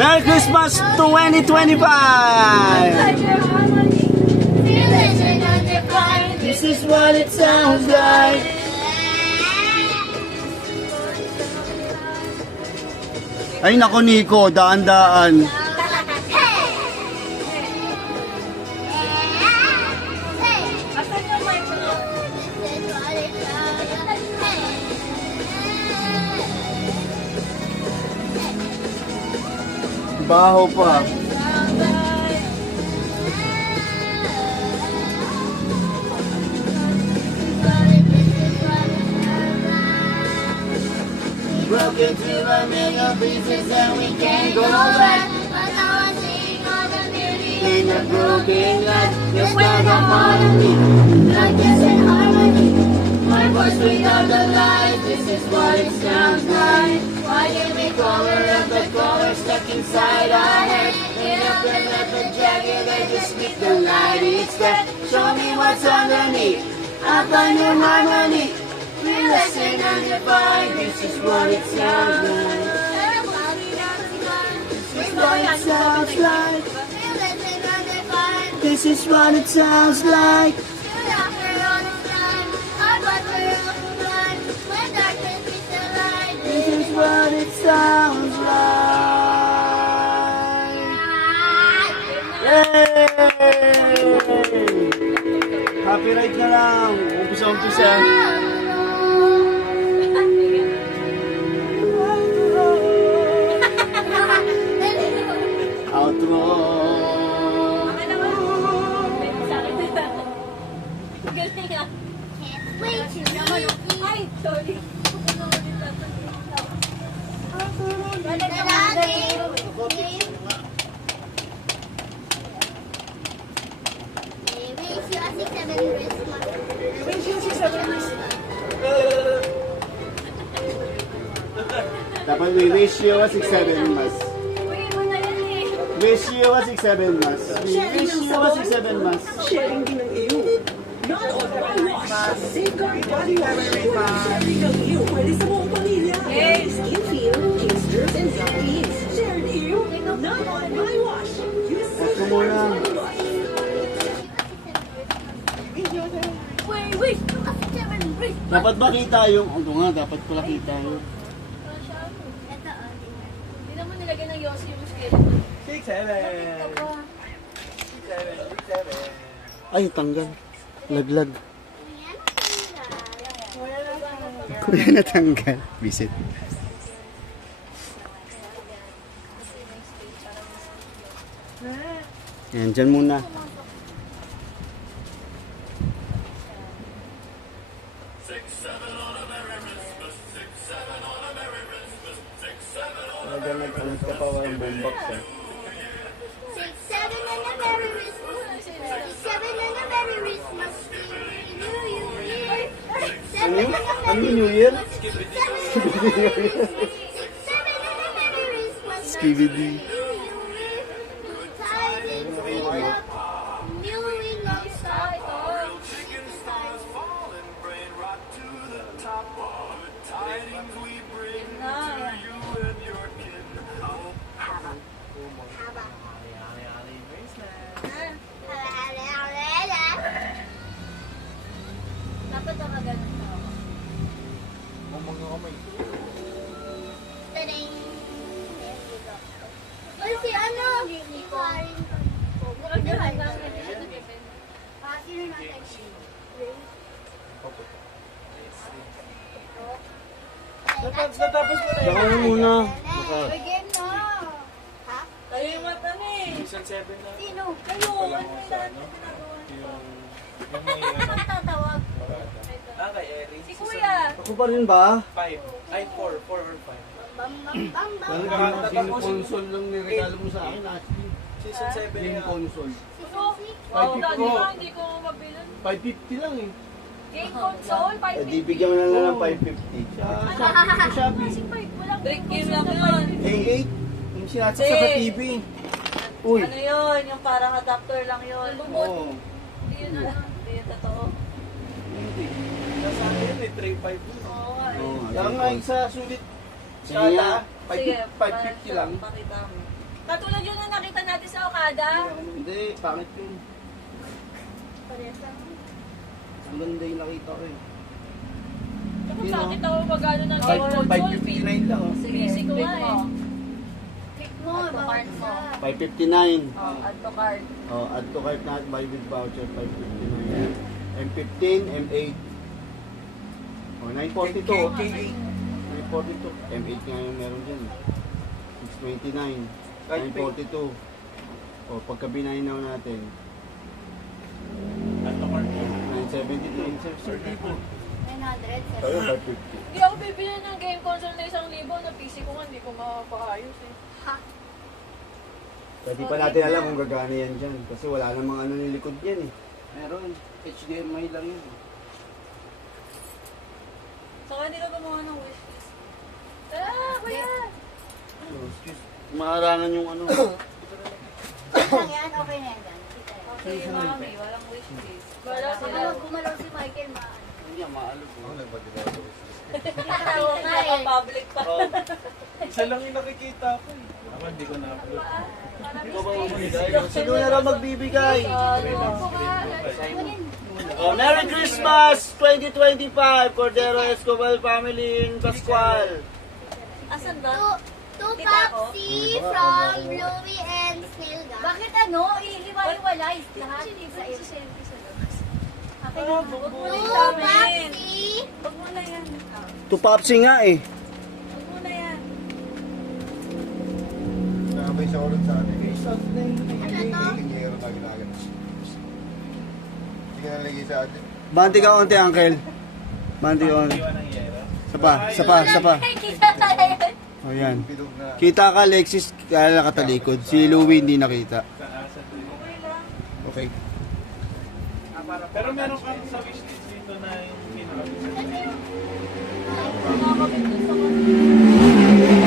Merry Christmas 2025! This is what it sounds like. Ay nako Nico, daan-daan. Baho pa. Broken to a million pieces and we can't go back. But now I'm seeing all the beauty in a broken life. You're like a part of me, like this in harmony. My voice without the light, this is what it sounds like. Why did we cover up the color stuck inside our head? Clean up the leopard jacket and just keep the light instead. Show me what's underneath, I'll find your harmony. Listen and define, this is what it sounds like. This is what it sounds like. This is what it sounds like. This is what it sounds like. Yay! Copyright na lang. Umpisa-umpisa. Outro. Ay, sorry. Dapat we wish you a 6-7 mas. Wish you a 6-7 mas. We wish you a 6-7 mas. Sharing din ng iyo. Not all body wash. Safeguard body wash. Sharing ng iyo pwede sa buong pamilya. Skin feel, gingsters, and zombies. Shared iyo. Not all body wash. Use Ako muna. Dapat ba kita yung... Ito nga, dapat pala kita yung... Hindi naman nilagay ng Yossi yung skeleton. 6-7. Ay, tanggal. Laglag. Kuya natanggal. Visit. Yan, dyan muna. Nag-alit ka pa walang boombox eh. 6-7 and a Merry Christmas. 6-7 and a Merry Christmas. New Year. 6-7 and a Ano Merry yung New Year? Christmas. 6-7 and a Merry Christmas. Skibidi. Tidings we love. New England star. Dapat ang ganun to. Tading. Ay, si ano? Natapos mo na Saka muna. Baka. Game na. Ha? Tayo yung mata na eh. Sino? Kayo, ano yung lahat na ginagawa? Ang tatawag. Kay Eric. Si Kuya. Ako pa rin ba? 5. Ay, 4. 4 or 5. Bam, bam, bam, bam. Yung console lang niregalo mo sa akin. Season 7 Yung yan. console. Ano? Oh, dati ba hindi ko mabilan? 550 lang eh. Game console, 550. Eh, di bigyan mo na lang ng 550. Sa Shopee. Kasi 5 mo lang. Trick game lang yun. A8. Yung sinasok sa TV. Uy. Ano yun? Yung parang adapter lang yun. Oo. Hindi yun alam. Hindi yun totoo. Hindi. Nasa akin yun eh, 3-5 yun. Oo nga eh. Oo, lang nga isa sulit. Sige nga. 550 lang. Pakita mo. Katulad yun na nakita natin sa Okada. Hindi, pangit yun. Ang ganda yung nakita ko eh. Kung Yun, bakit ako magano ng Five- game console, 559 lang oh. Sige, Busy ko click nga mo. eh. Click mo, Add to bawal cart mo. siya. 559. Oh, add to cart. Oh, add to cart na buy with voucher 559. M15, M8. Oh, 942. K8. 942. M8 nga yung meron dyan. 629. 942. Oh, pagka binaynaw natin. 972. 900. Tayo 550. Hindi ako bibili ng game console na 1,000 na PC ko nga, hindi ko mapaayos eh. Hindi pa natin alam kung gagana yan dyan. Kasi wala namang ano nilikod yan eh. Meron. HDMI lang yun. Saka hindi ka gumawa ng wishlist. Ah, kuya! Oh, excuse. Maarangan yung ano. Lang yan, okay na yan. Kita yan. Okay, mami, walang wishlist. Wala sila. Gumalaw si Michael, Hindi, maalog. Tawa nga eh. Public pa. Oh, Isa lang yung nakikita ko eh. Ako hindi ko na-upload. ikaw ba magbibigay? Sino na lang magbibigay? Oh, Merry Christmas 2025 Cordero Escobar family in Pascual. Asan ba? To Kita ko? Papsi from Bluey and Snilga. Bakit ano? Ihiwa-hiwalay lahat. Isa-isa. Huwag mo To na isamin. Papsi. Huwag mo na yan. Tupapsi nga eh. Huwag mo na yan. Nakabay sa ulit sa atin. Ano to? Ingero na ginagano. Sige na lagi sa atin. Banti ka konti, uncle. Banti ka konti. Sapa. O yan. Bilog na. Kita ka, Alexis, kaya nakatalikod. Si Louie hindi nakita. Okay lang. Okay. Pero meron kang sa wishlist dito na yung pinakabit. Nakakabit dun sa kanila.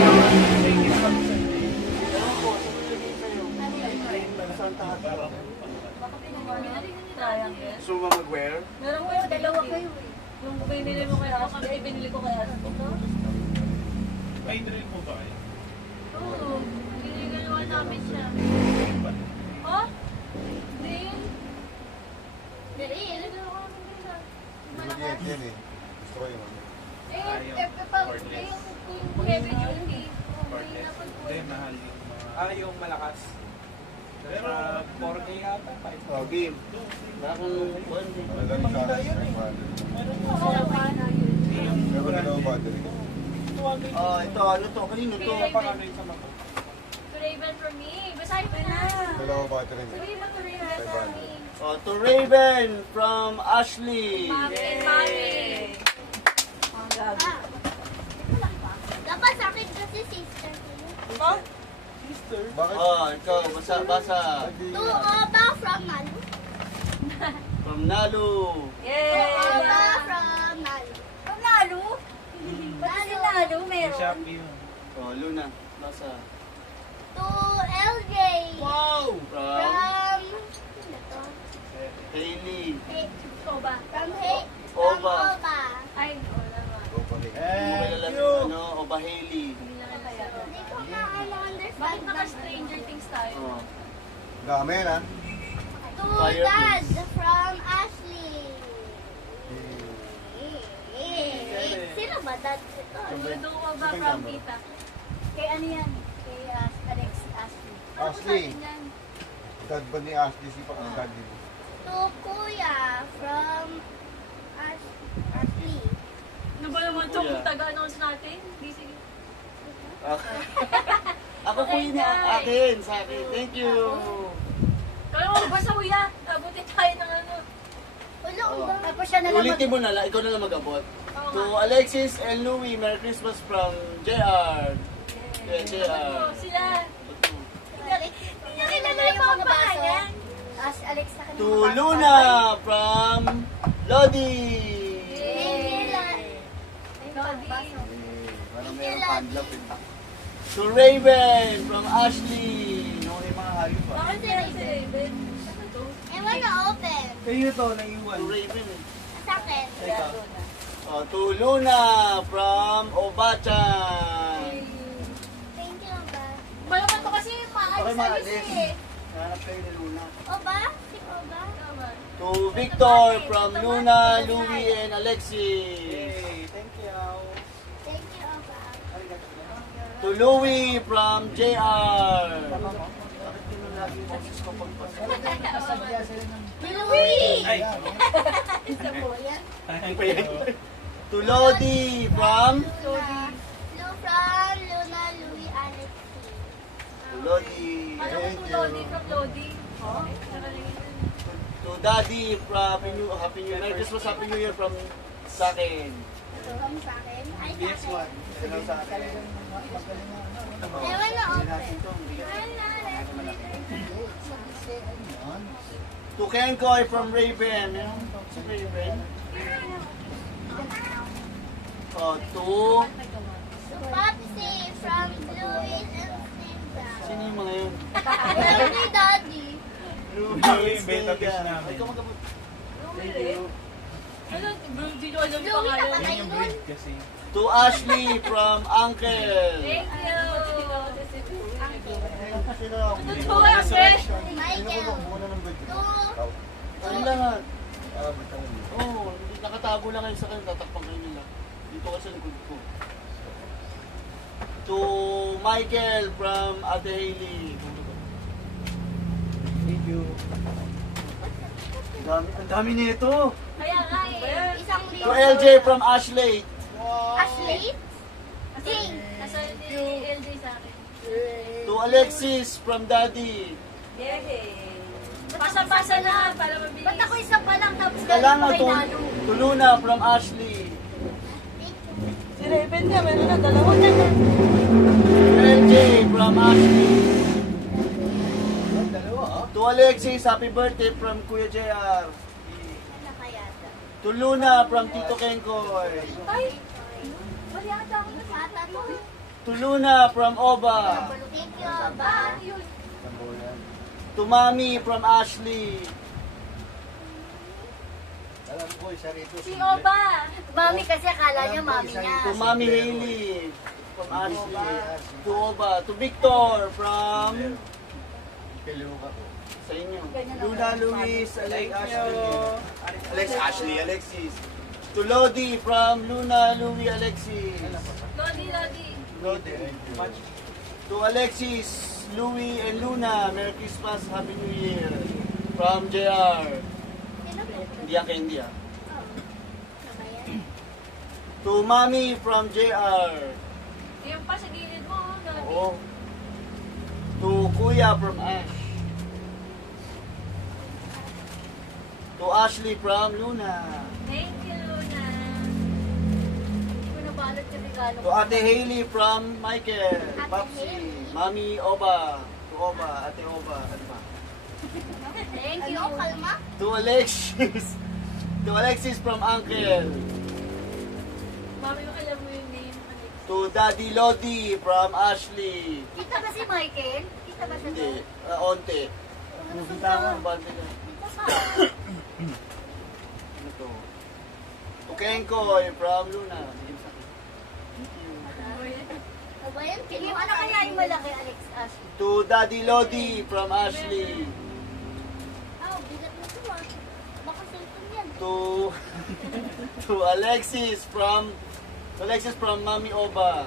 Triangle. So, mag-wear? Meron ko yung dalawa kayo eh. Yung binili mo kaya ako, ay binili ko kaya ako. Ay, drill mo ba kayo? Oo. Ginagawa namin siya. Oh? Din? Diril. Bilog yan eh. Gusto ko yun. Yung heavy duty. Hindi, mahal yung mga... yung malakas. Pero 4K ata, 5K. O, game. Bakong buwan. Madali sa atin. Meron na ako battery. Oh, ito, ano to? Kanino to? Napakagay sa mako. To Raven for me. Basahin mo na. Dalawa battery. Sabihin mo to Raven for me. Oh, to Raven from Ashley. Mami and Mami. Ang gabi. Dapat sa akin kasi sister ko yun. Bakit? Oh, ikaw, basa. Hindi To nga. Oba from Nalu. From Nalu. To Yay! Oba from Nalu. From Nalu? Ba't si Nalu Yung meron? Shopee yun. Oh, Luna, basa. To LJ. Wow! From... Ano to? Hailey. Hey, Oba. from Oba. Oba. Ay, wala ba. Kilala si ano, Oba Hailey. Hindi ko ma-understand. Bakit naka-Stranger Things tayo? Oh. Dami yan ha. To Fire, Dad please. from Ashley. Sino ba dad ito? Ludo ko ba from Tita? Kay ano yan? Kay Alex Ashley. Ashley. Dad ba ni Ashley si pa? Dad dito. To Kuya from Ashley. Ano ba naman itong Kuya. taga-announce natin? Hindi sige. Ako po yun akin, sa akin. Thank you. Kaya mo, basta kuya. Abuti tayo ng ano. Ulo, Oh. tapos siya na lang Ulitin mo na lang, ikaw na lang mag-abot. To Alexis and Louie, Merry Christmas from JR. Yeah, JR. Sila. Hindi niya kilala yung mga pangalan. Tapos Alex na To Luna from Lodi. Parang meron pandlap eh. To Raven from Ashley. No, yung mga hayop pa. Bakit sila si Raven? I wanna open. Kayo to, naiwan. To Raven eh. Sa akin. To Luna from Obachan. maalis. Hanap kayo ni Luna. Oba? Si Oba? To Victor from Luna, Louie, and Alexis. Yay, thank you. Thank you, Oba. To Louie from JR. Bakit yun ang laging boses ko pagpasok? Louie! Ay, Isa po yan. To Lodi from Luna. From Luna, Louie, Alexis. To Lodi. Paano kung Lodi from Lodi? Oh? To Daddy from Happy New Year. Merry Christmas, Happy New Year from sa akin. From sa akin. Ay, sa BS1. akin. Hello sa akin. Ewan na open. Ewan na, To Kenkoy from Raven. Meron si Raven. Oh, to So, Popsy from Louie and Cinda. sino yung mga yun? From ni Daddy. Louie, beta fish namin. Ikaw magkabot. Ano? Hindi ko alam yung Louie na pangalan. patay Yun yung nun. breed kasi. To Ashley from Uncle. Thank you! Sino? Totoo lang, fresh! Michael. Muna ng good. To, Ano lang ah. Basta mo. Oo, hindi nakatago lang kayo sa kayo, tatakpan kayo nila. Dito ka sa likod ko. To Michael from Ate Hailey. Thank you. Ang dami nito. kaya nga eh. Isang To LJ from Ashley. Ashley? Ding. Kasal ni LJ sa akin. To Alexis from Daddy. Pasa-pasa na para mabilis. Ba't ako isa pa lang tapos Kailangan galing to, pa kay Lalo? to Luna from Ashley. Si Raven nga, meron na dalawa. To LJ from Ashley. To Alexis, happy birthday from Kuya JR. Ano kaya to? To Luna from Tito Kenkoy. Ay! Mali ata ako nasata to. To Luna from Oba. Thank you, Oba. To Mami from Ashley. Alam ko, isa rito. Si Oba! Mami kasi akala niya mami niya. To Mami Hailey from Ashley. To Oba. To Victor from Piluka ko. sa inyo. Luna Luis, Alex Ashley. Ashley, Alexis. To Lodi from Luna Louie Alexis. Lodi, Lodi. Lodi. To Alexis, Louie, and Luna, Merry Christmas, Happy New Year. From JR. Hindi yan kay India. To Mami from JR. Yung pa sa gilid mo, Lodi. Oo. To Kuya from Ash. To Ashley from Luna. Thank you, Luna. Hindi ko nabalot yung regalo To Ate Hailey from Michael. Ate Papsi. Hailey. Mami Oba. To Oba. Ate Oba. Ano ba? Thank you. Kalma? To Alexis. To Alexis from Uncle. Mami, alam mo yung name. To Daddy Lodi from Ashley. Kita ba si Michael? Kita ba siya Hindi. to? Onte. Ano Ang bante na. Dito pa. Ano to? To Kenkoy from Luna. Ano ba yan? Ano kaya yung malaki, Alex Ashley? To Daddy Lodi from Ashley. Ah, bigat na ito ah. Baka sultan yan. To Alexis from Mami Oba.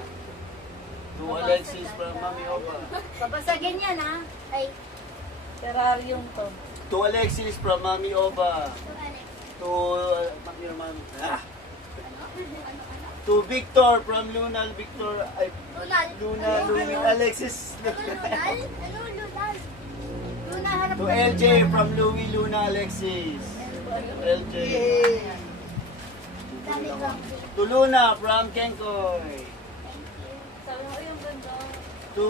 To Alexis from Mami Oba. Babasagin yan ha. Ay, Terrarium to. To Alexis from Mami Oba. ito Alex. To To Victor from Luna Victor ay Lunal. Luna Ano? Louie Alexis. Ano Lunal? Ano Lunal? Luna harap To ka. LJ from Louie Luna Alexis. LJ. Dami bang. To Luna from Kenkoy. Sabi mo, yung ganda. To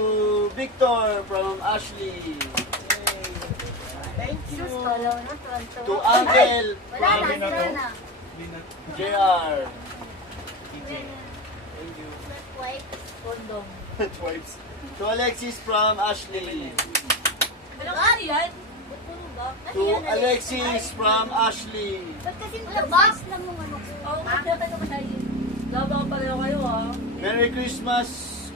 Victor from Ashley. Thank you. Sus, kalaw na. Tuwan-tuwa. To Uncle Wala na, from sila na. JR. Thank you. Wipe. Kondom. Twipes. To Alexis from Ashley. Walang ano yan? Ba't puro ba? Ano To yan, Alex? Alexis from Ashley. Ba't kasi labas lang mo ano ko? Oo, magkakano ko tayo. Laban pareho kayo ha. Merry Christmas,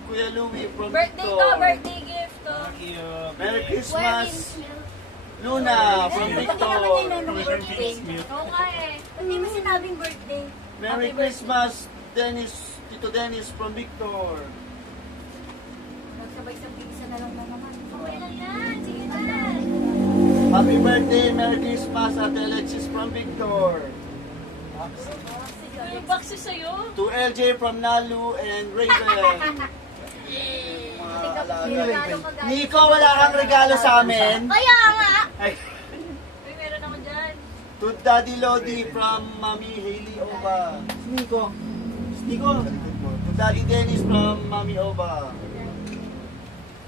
Kuya Louie from Birthday to, Victor. birthday gift to. Thank you. Merry Where Christmas, is milk? Luna from Victor. Oo nga eh. Hindi mo sinabing birthday. Merry Christmas, Dennis, Tito Dennis from Victor. Magsabay-sabay isa na lang naman. Okay lang yan. Sige na. Happy birthday, Merry Christmas, Ate Alexis from Victor. Yung box sa'yo. To LJ from Nalu and Raven. Nico, wala kang regalo sa amin. Kaya nga. Ay, Uy, meron ako dyan. to Daddy Lodi from Mami Hailey Oba. Nico. Nico. To Daddy Dennis from Mami Oba.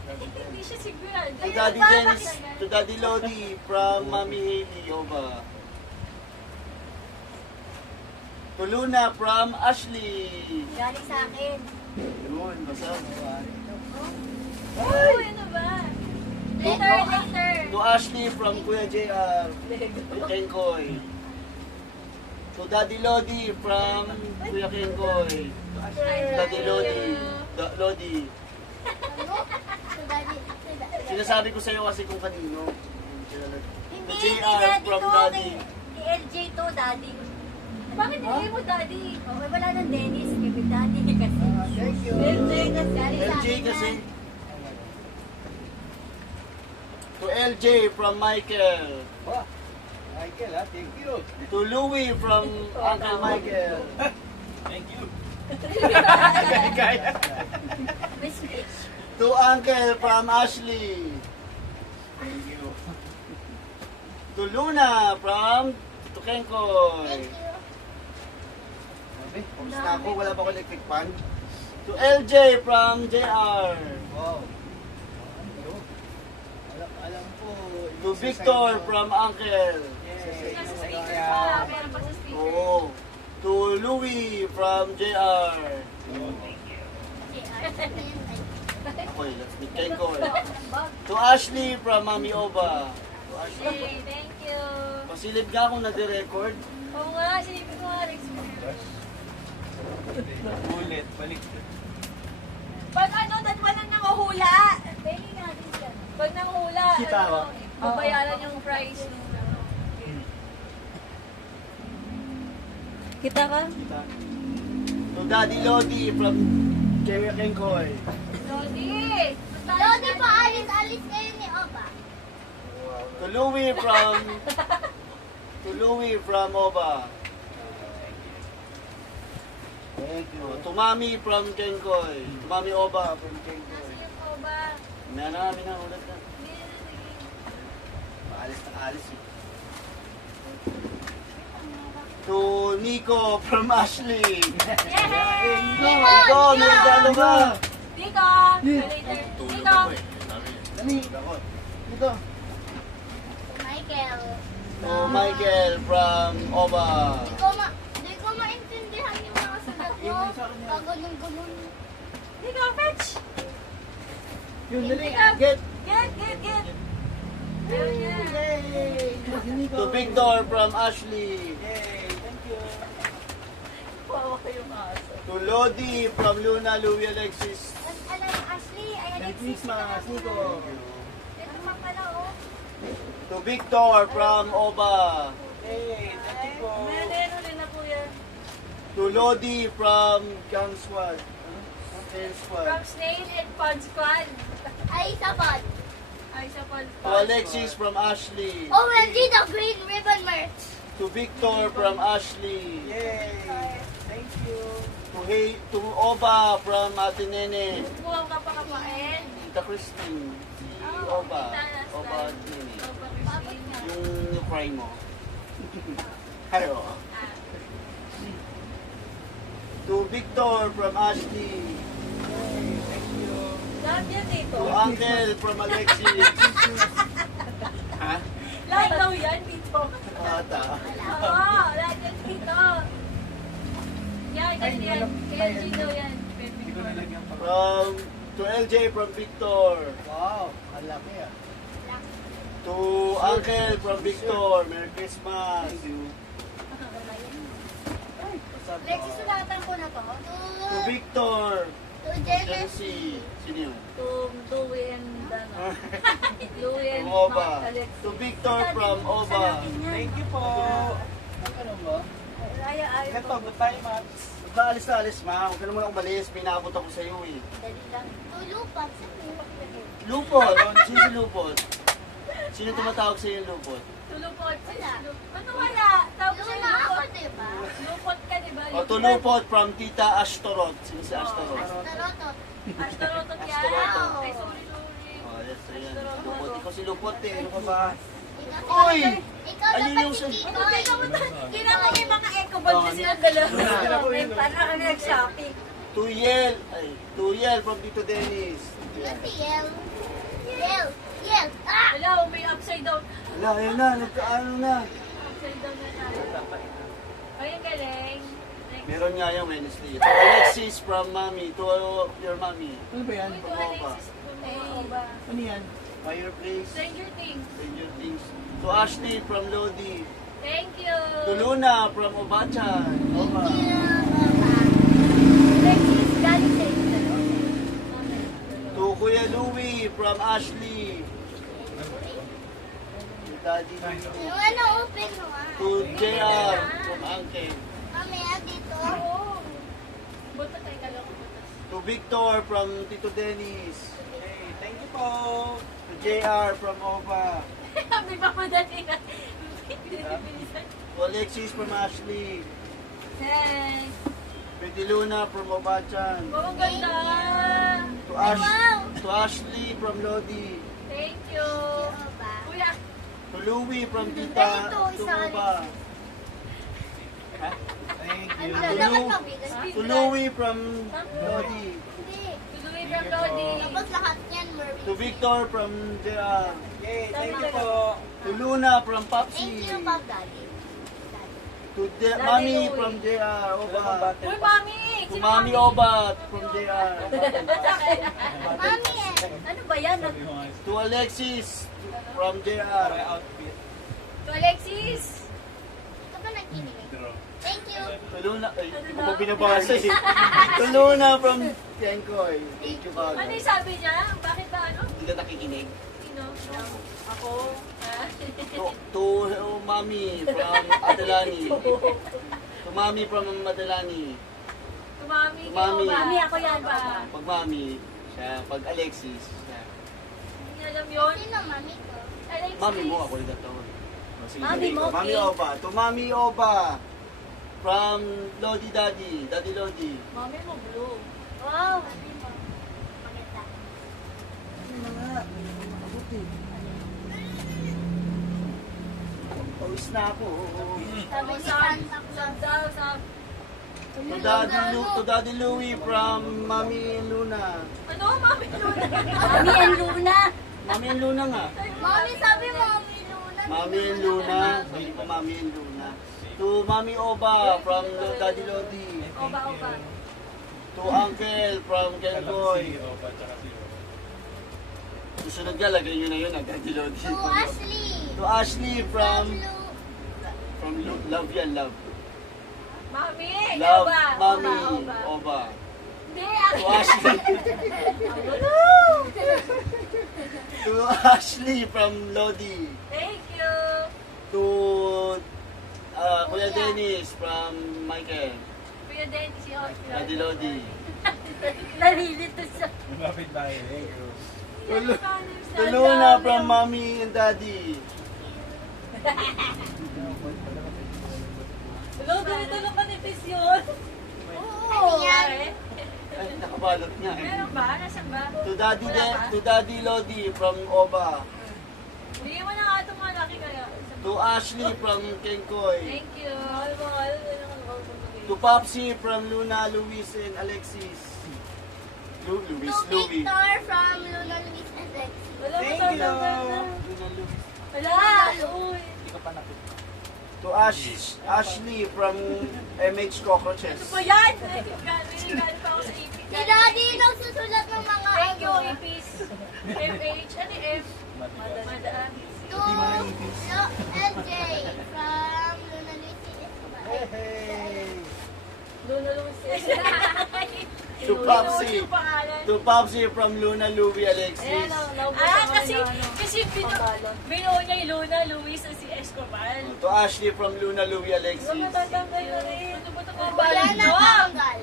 Hindi siya sigurado. To Daddy Dennis, to Daddy Lodi from Mami Hailey Oba. To Luna from Ashley. Galing sa akin. Yun, basta. Uy, ano ba? Later, later. To Ashley from Kuya JR. Kenkoy. To Daddy Lodi from Kuya Kenkoy. Daddy Lodi. Lodi. Ano? So, daddy. Sinasabi ko sa'yo kasi kung kanino. Hindi, JR daddy from to. Daddy. Kay LJ to, daddy. Bakit hindi mo daddy? Okay, wala ng Dennis. Kay daddy kasi. Thank you. LJ kasi. Galing sa LJ akin kasi. yan. To LJ from Michael. Oh, Michael, thank you. To Louie from Uncle Michael. Thank you. May speech. To Uncle from Ashley. Thank you. To Luna from Tukenkoy. Thank you. Sabi, kumusta na ako? Wala ba ako electric fan? To LJ from JR. Wow. Alam po. To Victor from Uncle. Nasa speaker pa. Meron pa sa speaker. Oo. To Louie from JR. Okay, let's meet Kenkoy. To Ashley from Mami Oba. To Ashley. Hey, thank you. Pasilip ka kung nade-record. Oo nga, sinipin ko nga Rex. Ulit, balik. Pag ano, dalawa lang nanguhula. Pengi natin siya. Pag nanghula, Kita ba? babayaran yung price. Kita ka? To Daddy Lodi from Kuya Kenkoy. Lodi! Lodi pa, alis kayo ni Oba. To Louie from Oba. Thank you. To Mami from Kenkoy. To Mami Oba from Kenkoy. Kasi yung Oba. Na namin na ulit na. Alis na alis eh. To Nico from Ashley. Yay! Nico, may regalo ka. Dito! Later. Dito! Dali. Dito. Michael. To Michael from Oba. Di ko maintindihan yung mga sagot mo. Kagunong-gunong. Dito, fetch! Yun, dali. Get. Get. Get! Meron yan. To Victor from Ashley. Wawa kayo maaso. To Lodi from Luna, Louie, Alexis. Alam, Ashley, ay Merry Alexis. Christmas, Nico. Ito pa pala, oh. To Victor from Oba. Hey, thank you po. Meron rin na po yan. To Lodi from Gang Squad. Gang Squad. From Snail and Pod Squad. Ay, sabad. Ay, sa Pod To Alexis from Ashley. OMG, the green ribbon merch. To Victor from Ashley. Yay! Thank you. To Oba from Ate Nene. Buwang ka pa kapain. Tita Christine. Si Oba. Oba at Nene. Yung cry mo. Ayo. To Victor from Ashley. Thank you. Lahat yan dito. To Uncle from Alexis. Ha? Lahat daw yan dito. Ata. Oo, lahat yan dito. Yan, yan. Kaya LG daw yan. Hindi ko nalagyan pa. To LJ from Victor. Wow, ang laki ah. To Uncle from Victor. Merry Christmas. Lexi, sulatan ko na to. To Victor To Genesis. Genesee. Sino yun? Louie and Dana. Louie and From Oba. Alex. To Victor from Oba. Thank you po. Ano ba? Ay, Ito, good time, Mats. Ba't ba alis na alis, ma? Huwag ka naman umalis. May naabot ako sa iyo eh. Dali lang. Tulupan. Lupot. Sino si Lupot? Sino tumatawag sa iyo Lupot? Tulupot. Wala. Ano wala? Tawag siya Luna ako, lupot. diba? Lupot ka, di ba? O, to Lupot from Tita Ashtorot. Sino si Ashtorot? Tarotot. Astronaut yan. Astronaut. Ay, sorry. Oh, yes, ayan. Lupot. Ikaw si Lupot eh. Ano ka ba? Ikaw Uy! Ikaw Ayun dapat yung si sa- Kikoy. Kailangan yung mga eco bag na silang dalawa. Paano kami nag-shopping? Tuyel from Tito Dennis. Ano si Yel? Yel. Yel. Ah! Wala, may upside down. Wala, ayun na. Nagkaano na. Upside down na tayo. Ay, ang galing. Next. Meron nga yung Wednesday. To Alexis from Mommy. To your Mommy. Ano ba yan? Uy, to Alexis. Ano yan? Fireplace. Stranger Things. Stranger Things. To Ashley from Lodi. Thank you. To Luna from Obachan. Oba. Alexis, galing sa inyo. To Kuya Louie from Ashley. To Daddy. Yung ano, open mo ah. To JR from Uncle. Mamaya dito. Oo. Buta tayo ka lang. To Victor from Tito Dennis. Hey, thank you po. To JR from Oba. Di ba madali na? To Alexis from Ashley. Thanks. Pretty Luna from Obachan. Oh, ang ganda. To Ashley from Lodi. Thank you. Kuya, To Louie from Tita Ito, isa Tuba. Thank you. Ano dapat mabigas? To Louie from Lodi. Hindi. tuloy from Lodi. Tapos lahat yan, Mervin. To Victor from JR. Yay, thank you po. To Luna from Thank Popsi. you, Pop Daddy. To Mami from JR. Oba. Uy, mami! To Mami Oba from JR. Mami eh. Ano ba yan? To Alexis from Para JR. outfit. To Alexis! Ito ba nagkinilig? Thank you. To Luna. Ay, hindi ko pa binabasa eh. To Luna from Kenkoy. Thank you, Ano Kagad. yung sabi niya? Bakit ba ano? Hindi ka nakikinig. Sino? Ako? Ha? To Mami from Adelani. To Mami from Adelani. Tumami kayo Mami. ba? Mami, ako yan. ba? Pag Mami, siya. Pag Alexis, siya. Hindi alam yun. Sino, mami ko? Alexis. Mami mo, ako ulit ito. Mami mo, Mami okay. Oba. To Mami Oba. From Lodi Daddy. Daddy Lodi. Mami mo, blue. Wow. Mami mo. Maganda. Pawis na ako. Sabi ni Santa Claus. To Daddy Louie from Mami Luna. Ano, Mami Luna? Mami and Luna. Mami and Luna nga. Mami, sabi Mami Luna. Mami and Luna. Hindi pa Mami and Luna. To Mami Oba from Daddy Lodi. Oba, oba. To Uncle from Kenkoy. Susunod ka, lagay nyo na yun, Daddy Lodi. To Ashley. To Ashley from From Love yan, Love. Mami! Love, Oba, Mami, oba, oba. Oba. Hindi, To Ashley. To Ashley from Lodi. Thank you. To Kuya Dennis from Michael. Kuya Dennis, si Oscar. Daddy Lodi. Nalilito siya. Lumapit tayo. Thank you. To Luna from Mommy and Daddy. Hello, ganito lang kanipis yun. Ano yan? Ay, nakabalot niya eh. Meron ba? Nasaan ba? To Daddy Lodi from Oba. Bigyan mo na nga itong malaki kaya. To Ashley from Kenkoy. Thank you. To Popsi from Luna, Luis, and Alexis. Luis, To Louie. Victor from Luna, Luis, and Lexi. Thank you. Luna, Luis. Wala. Uy. Hindi ka pa napit. To Ashley from MH Cockroaches. Ano ba yan? Galing pa ako sa ipis. Si Daddy yung nagsusulat ng mga Thank you, ano. ipis. FH. Ano F? Madaan. To LJ from Luna, Luis, and Escobar. Hey! Luna lang siya. To Popsy. Yung pangalan. To Popsy from Luna, Louie, Alexis. Ayan, naubusan kami Kasi, na ano. kasi pambalot. binuo niya yung Luna, Luis, at si Escobar. To Ashley from Luna, Louie, Huwag Alexis. na tatanggal na rin. Ano ba ito Wala pambalot na mo? tanggal.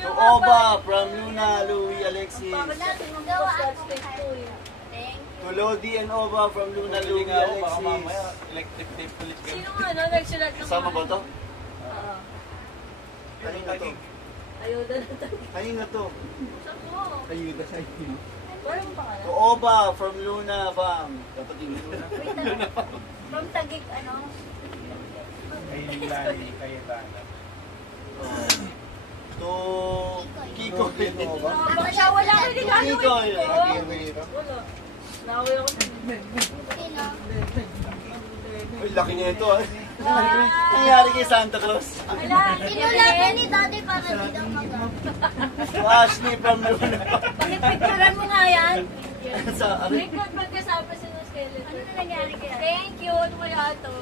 To Oba from Luna, Louie, Alexis. Bakit natin yung bukas God's Take 2 eh. Thank To Lodi and Oba from Luna, Nagaling Louie, nga ako, baka mamaya Alexis. electric tape ulit ka. Sino nga nagsulat ng Kasama ba to? Oo. Kanina to? Ayuda na tayo. Kanina to? Saan mo? Ayuda sa inyo. Wala mong pangalan? To Oba from Luna, Fam. Dapat yung Luna. From Taguig, ano? Kay Lani, kay Dana. To Kiko. Ako siya, wala ka din To Kiko. Wala. Nakaway ako na. Sino? Uy, laki niya ito ah. Nangyari kay Santa Claus. Wala. Sinulatan ni Daddy para di daw mag- To Ashley from Luna. Pakipicturean mo nga yan. Sa ano? Record magkasama sa skeleton. Ano na nangyari kaya? Thank you. Ano kaya to?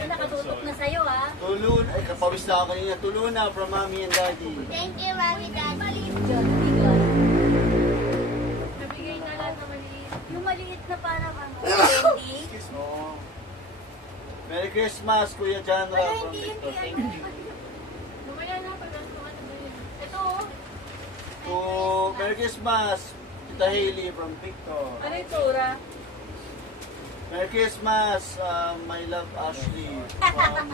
Nakatutok na sa'yo, ha? To Luna. Ay, kapawis na ako kanina. To Luna from Mommy and Daddy. Thank you, Mami, Daddy. John, bigla. Nabigay na lang na maliit. Yung maliit na parang ano, candy. Oo. Merry Christmas, Kuya Janra Wala, from hindi yun Victor. kaya. Mamaya na pag ano ba yun. Ito oh. To Merry Christmas, Tita Hailey from Victor. Ano yung tura? Merry Christmas, my love Ashley from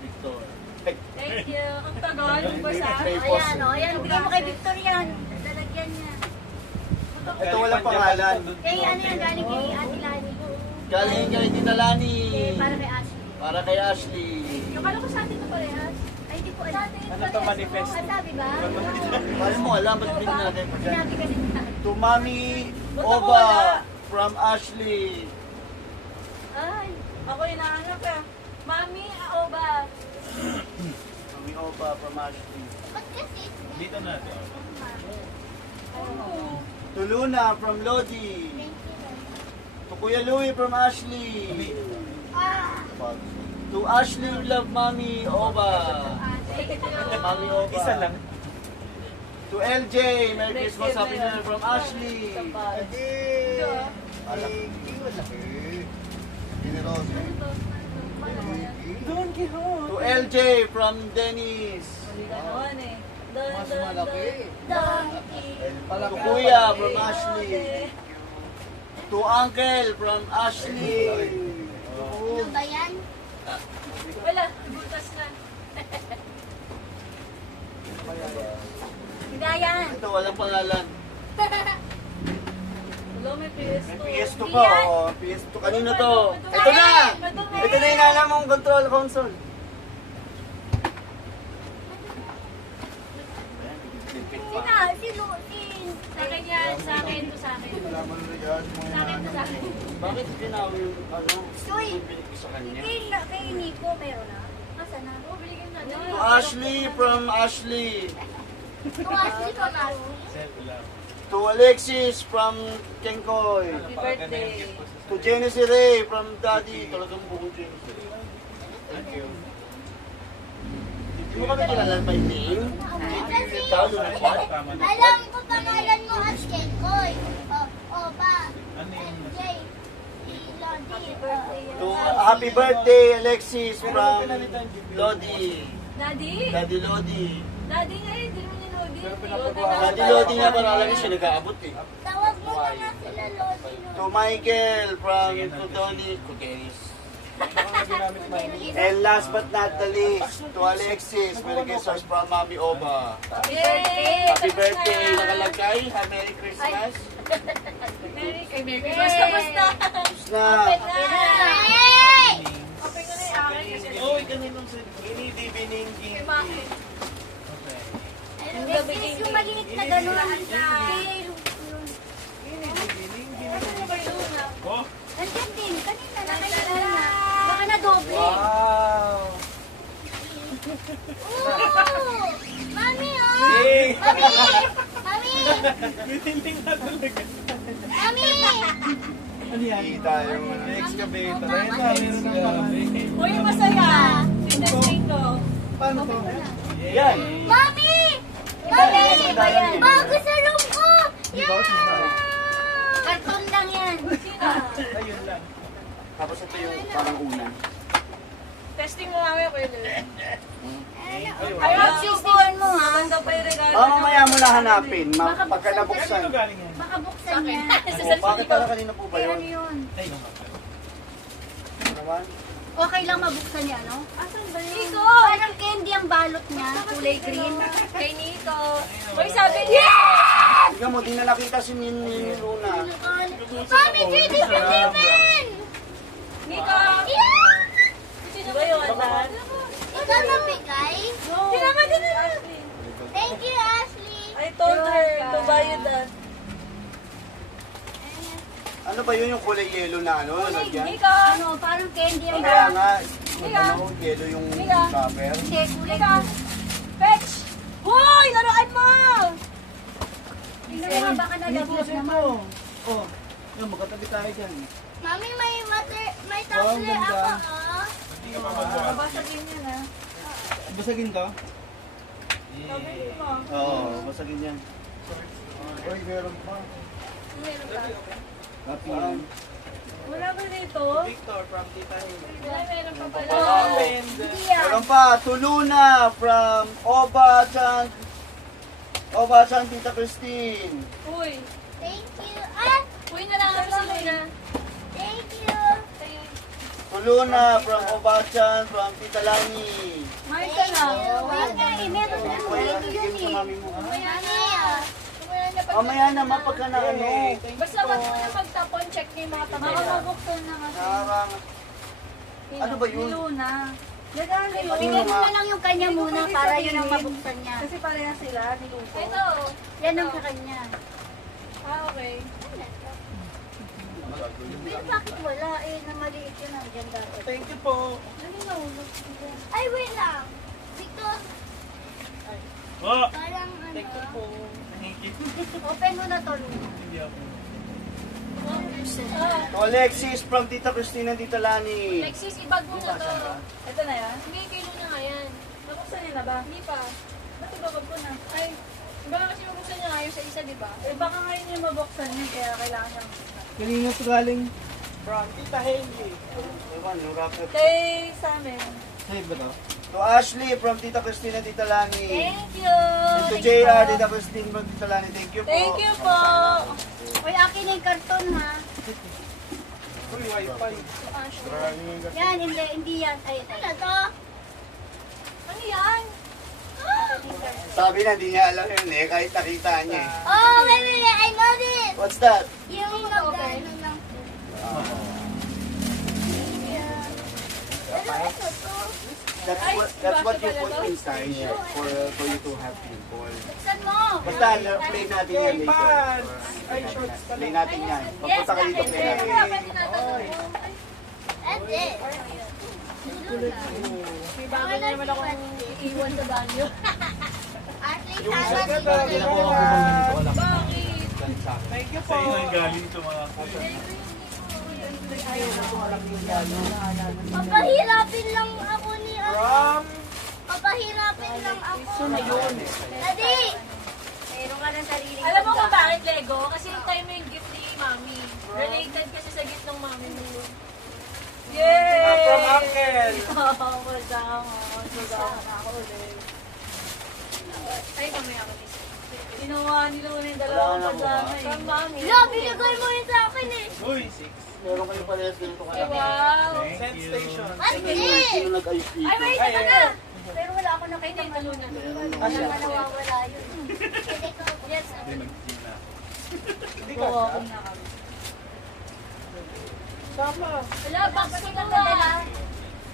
Victor. Thank you. Ang tagal. Ang basa. Ayan, o. Ayan, bigay mo kay Victor yan. Lalagyan niya. Ito walang pangalan. Kay ano yan, galing kay Ate Lani. Galing kay Tita Lani. Para kay Ashley. Para kay Ashley. Yung kala ko sa atin ito parehas. Ay, di ko alam. Ano to, manifest? Ang sabi ba? Paano mo alam? Ba't bilhin natin? Sinabi ka din. To Mami Ba't ako Oba wala? from Ashley. Ay, ako hinahanap eh. Mami, Oba. Mami Oba from Ashley. Ba't kasi? Dito na to. To Luna from Lodi. Thank you. To Kuya Louie from Ashley. Ah! To Ashley, we love Mami Oba. Mami Oba. Isa lang. To LJ, Merry Christmas, Happy New Year from Ashley. Malaki. Malaki. Generoso. Don Quixote. To LJ from Dennis. Hindi ka naman eh. Don, Mas don, malaki. Donkey. To Kuya from Ashley. To Uncle from Ashley. Ano ba yan? Wala. Butas na. Hindi yan. Ito, walang pangalan. Wala, may PS2. PS2 pa, oh. PS2. Kanino to? Ito na! Ito na yung alam mong control console. Sina? Sino? Sa akin yan. Sa akin. To sa akin. Wala man na yan. Sa akin. To sa akin. Bakit tinawi yung ano? Uy! Binigay ko sa kanya. Kay Nico, meron na? Asa na? Oh, binigyan na. To Ashley from Ashley. Ashley ko na. Self-love. To Alexis from Kenkoy. Happy birthday. To Genesis Ray from Daddy. Talagang buong Genesis Ray. Thank you. Hindi mo kami kilala by name? Kasi, Ikaw, Lunapat? alam ko pangalan mo as Kenkoy. O ba? Ano yung MJ. Lodi. To Happy Birthday, Alexis from Lodi. Daddy? Daddy Lodi. Daddy nga eh. Hindi naman yung Lodi. Daddy Lodi nga para alam siya nag-aabot eh. Tawag mo na nga sila Lodi. To Michael from Kutoni. Kuteris. Baka nga ginamit mo yun. And last but not the least, to Alexis, Merry Christmas from Mami Oba. Yay! Happy birthday, nakalagay. Merry Christmas. Merry Christmas. Kamusta? Tapos na. Hey! Open ko na yung akin kasi Uy, kaninong sa binibiningking. may bakit. Okay. Please, yung maliit na gano'n. Ano ba yun? Oh! Nandiyan din. Kanina na kayo na. Baka na doble. Wow! Ooh! Mami, oh! Hey! Mami! Mami! Biniling na talaga. Mami! Ano yan? Kita yung Excavator. Ayun na, meron na. Uy, masaya. Fitness ko. Paano to? Yan. Mami! Mami! Bago sa room ko! Karton lang yan. Ayun lang. Tapos ito yung parang unan. Testing mo mamaya pwede. Ay, subuhan mo ha. Maganda pa yung regalo. Mamaya mo na hanapin. Pagka nabuksan. Sino galing yan? Baka buksan niya. Bakit pala kanina po ba Kaya yun? ano yun? Ay, Ano naman? Okay lang mabuksan niya, no? Asan ba yun? Nico! Parang candy ang balot niya. Kulay green. Kay Nico. Uy, sabi niya! Tingnan mo, di na nakita si Nini Luna. Mami, 3D printer! Nico! Yeah! Sino ba yun? Ikaw nabigay? Sinama din na. Thank you, Ashley. I told her to buy you that. Ano ba yun yung kulay yellow na ano? Lagyan? Nico! Ano, parang candy ang Kaya balot. nga, ano, yellow yung cover. Hindi, kulay Nico! Fetch! Hoy! Laruan mo! Hindi nga baka nalaglag naman. Oh, yan, magkatabi tayo dyan. Mami, may tumbler ako, oh. Babasagin yan ha. Basagin to? Oo, basagin yan. Uy, meron pa. Happy yan. Wala ba dito? Victor from Tita Hilo. Meron pa pala. Open. Hindi yan. Meron pa, Tuluna from Oba Chan Tita Christine. Uy! Thank you. Ah, Uy, nalangan si Luna. thank you. Tuluna from Oba Chan from Tita Lani. Mark Thank ka na. you. Wait nga eh, meron na Ano mo ba yan? yun Bigyan mo eh. sa mami mo. Mami, ah. Mamaya naman pagka na ano. Basta wag mo na magtapon, check niyo yung mga Baka tabela. mabuksan na kasi. Nakakang... Ano ba Ni yun? Luna. Regalo yun. Bigyan mo na lang yung kanya muna para yun ang mabuksan niya. Kasi parehas sila, niluto. Ito. Yan ang sa kanya. Ah, okay. Pero bakit wala eh, na maliit yun ang dyan dapat. Thank you po. Ay, wait lang. Victor, Oh, parang ano, thank you po. Thank you. open mo na to, Lu. Hindi ako. To Alexis from Tita Christine and Tita Lani. Lexis, ibag mo na to. Ito na yan. Hindi, kayo na nga yan. Nabuksan niya na ba? Hindi pa. Ba't ibabag ko na? Ay, baka kasi mabuksan niya nga yung sa isa, di ba? Eh baka ngayon yung mabuksan niya, kaya kailangan niya mabuksan. Kanina ito galing. From Tita Haley. Ewan, yung rocket. Kay sa amin. Sa'yo ba to? To Ashley from Tita Christine and Tita Lani. Thank you. And to JR, Tita Christine from Tita Lani. Thank you po. Thank you po. Uy, akin na yung karton ha. Free wifi. Yan, hindi yan. Ay, ito. Ano to? Ano yan? Sabi na, hindi niya alam yun eh, kahit nakita niya eh. Oh, wait, I know this. What's that? Yung nagdano lang. Ano ito to? That's what you put inside for you to have pimple. Buksan mo. Basta, play natin yan Hey, later. pants! Ay, shorts pala. Play natin yan. Yes, Pagpunta ka dito, play natin. That's it. May bagay na naman ako iiwan sa banyo. Ashley, Yung tama isa dito. Bakit? Thank you po. Papahirapin lang ako ni From Papahirapin lang ako. Daddy! Meron ka ng sarili. Alam mo kung bakit Lego? Kasi yung time mo yung gift ni Mami. Related kasi sa gift ng Mami mo. Yay! From Uncle. Masama ako ulit. Ay, mamaya ako isa. Ginawa nila na yung dalawang Wala na pagdama eh. From Mami. No, binigay mo yun sa akin eh. Uy, Meron kayo parehas ganito Ay, kalaki. wow. Set station. What's Sino this? nag-ayos dito? Ay, may Ay, isa ka ay, na. ay. Pero wala ako nakita ng luna. Wala na nawawala yun. Pwede ko. Yes. Hindi ka. Walking na kami. Tama. Wala, box ko na Dala.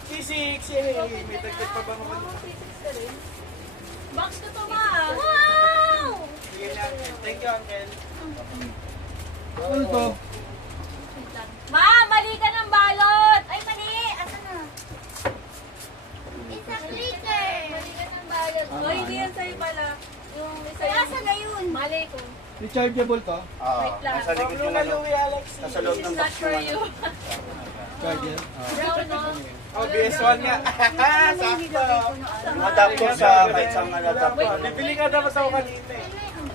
Physics. Yay. May dagdag pa ba naman? Box ko to, Ma. Wow! Sige na. Thank you, Uncle. Ano to? Ma, mali ka ng balot. Ay, mali! Asan na? It's a clicker! Mali ka ng balot. Oh, hindi yan sa'yo pala. Yung isa Ay, asan na yun? Mali ko. Rechargeable to? Ah, Wait lang. nasa likod From yung Luna ano. Louie Alexis. Nasa loob This ng is not box for yung you. ano. Guardian. Brown, no? Oh, BS1 nga. Sakto. Yung adapter sa kahit saan nga adapter. Bibili nga dapat ako kanina eh.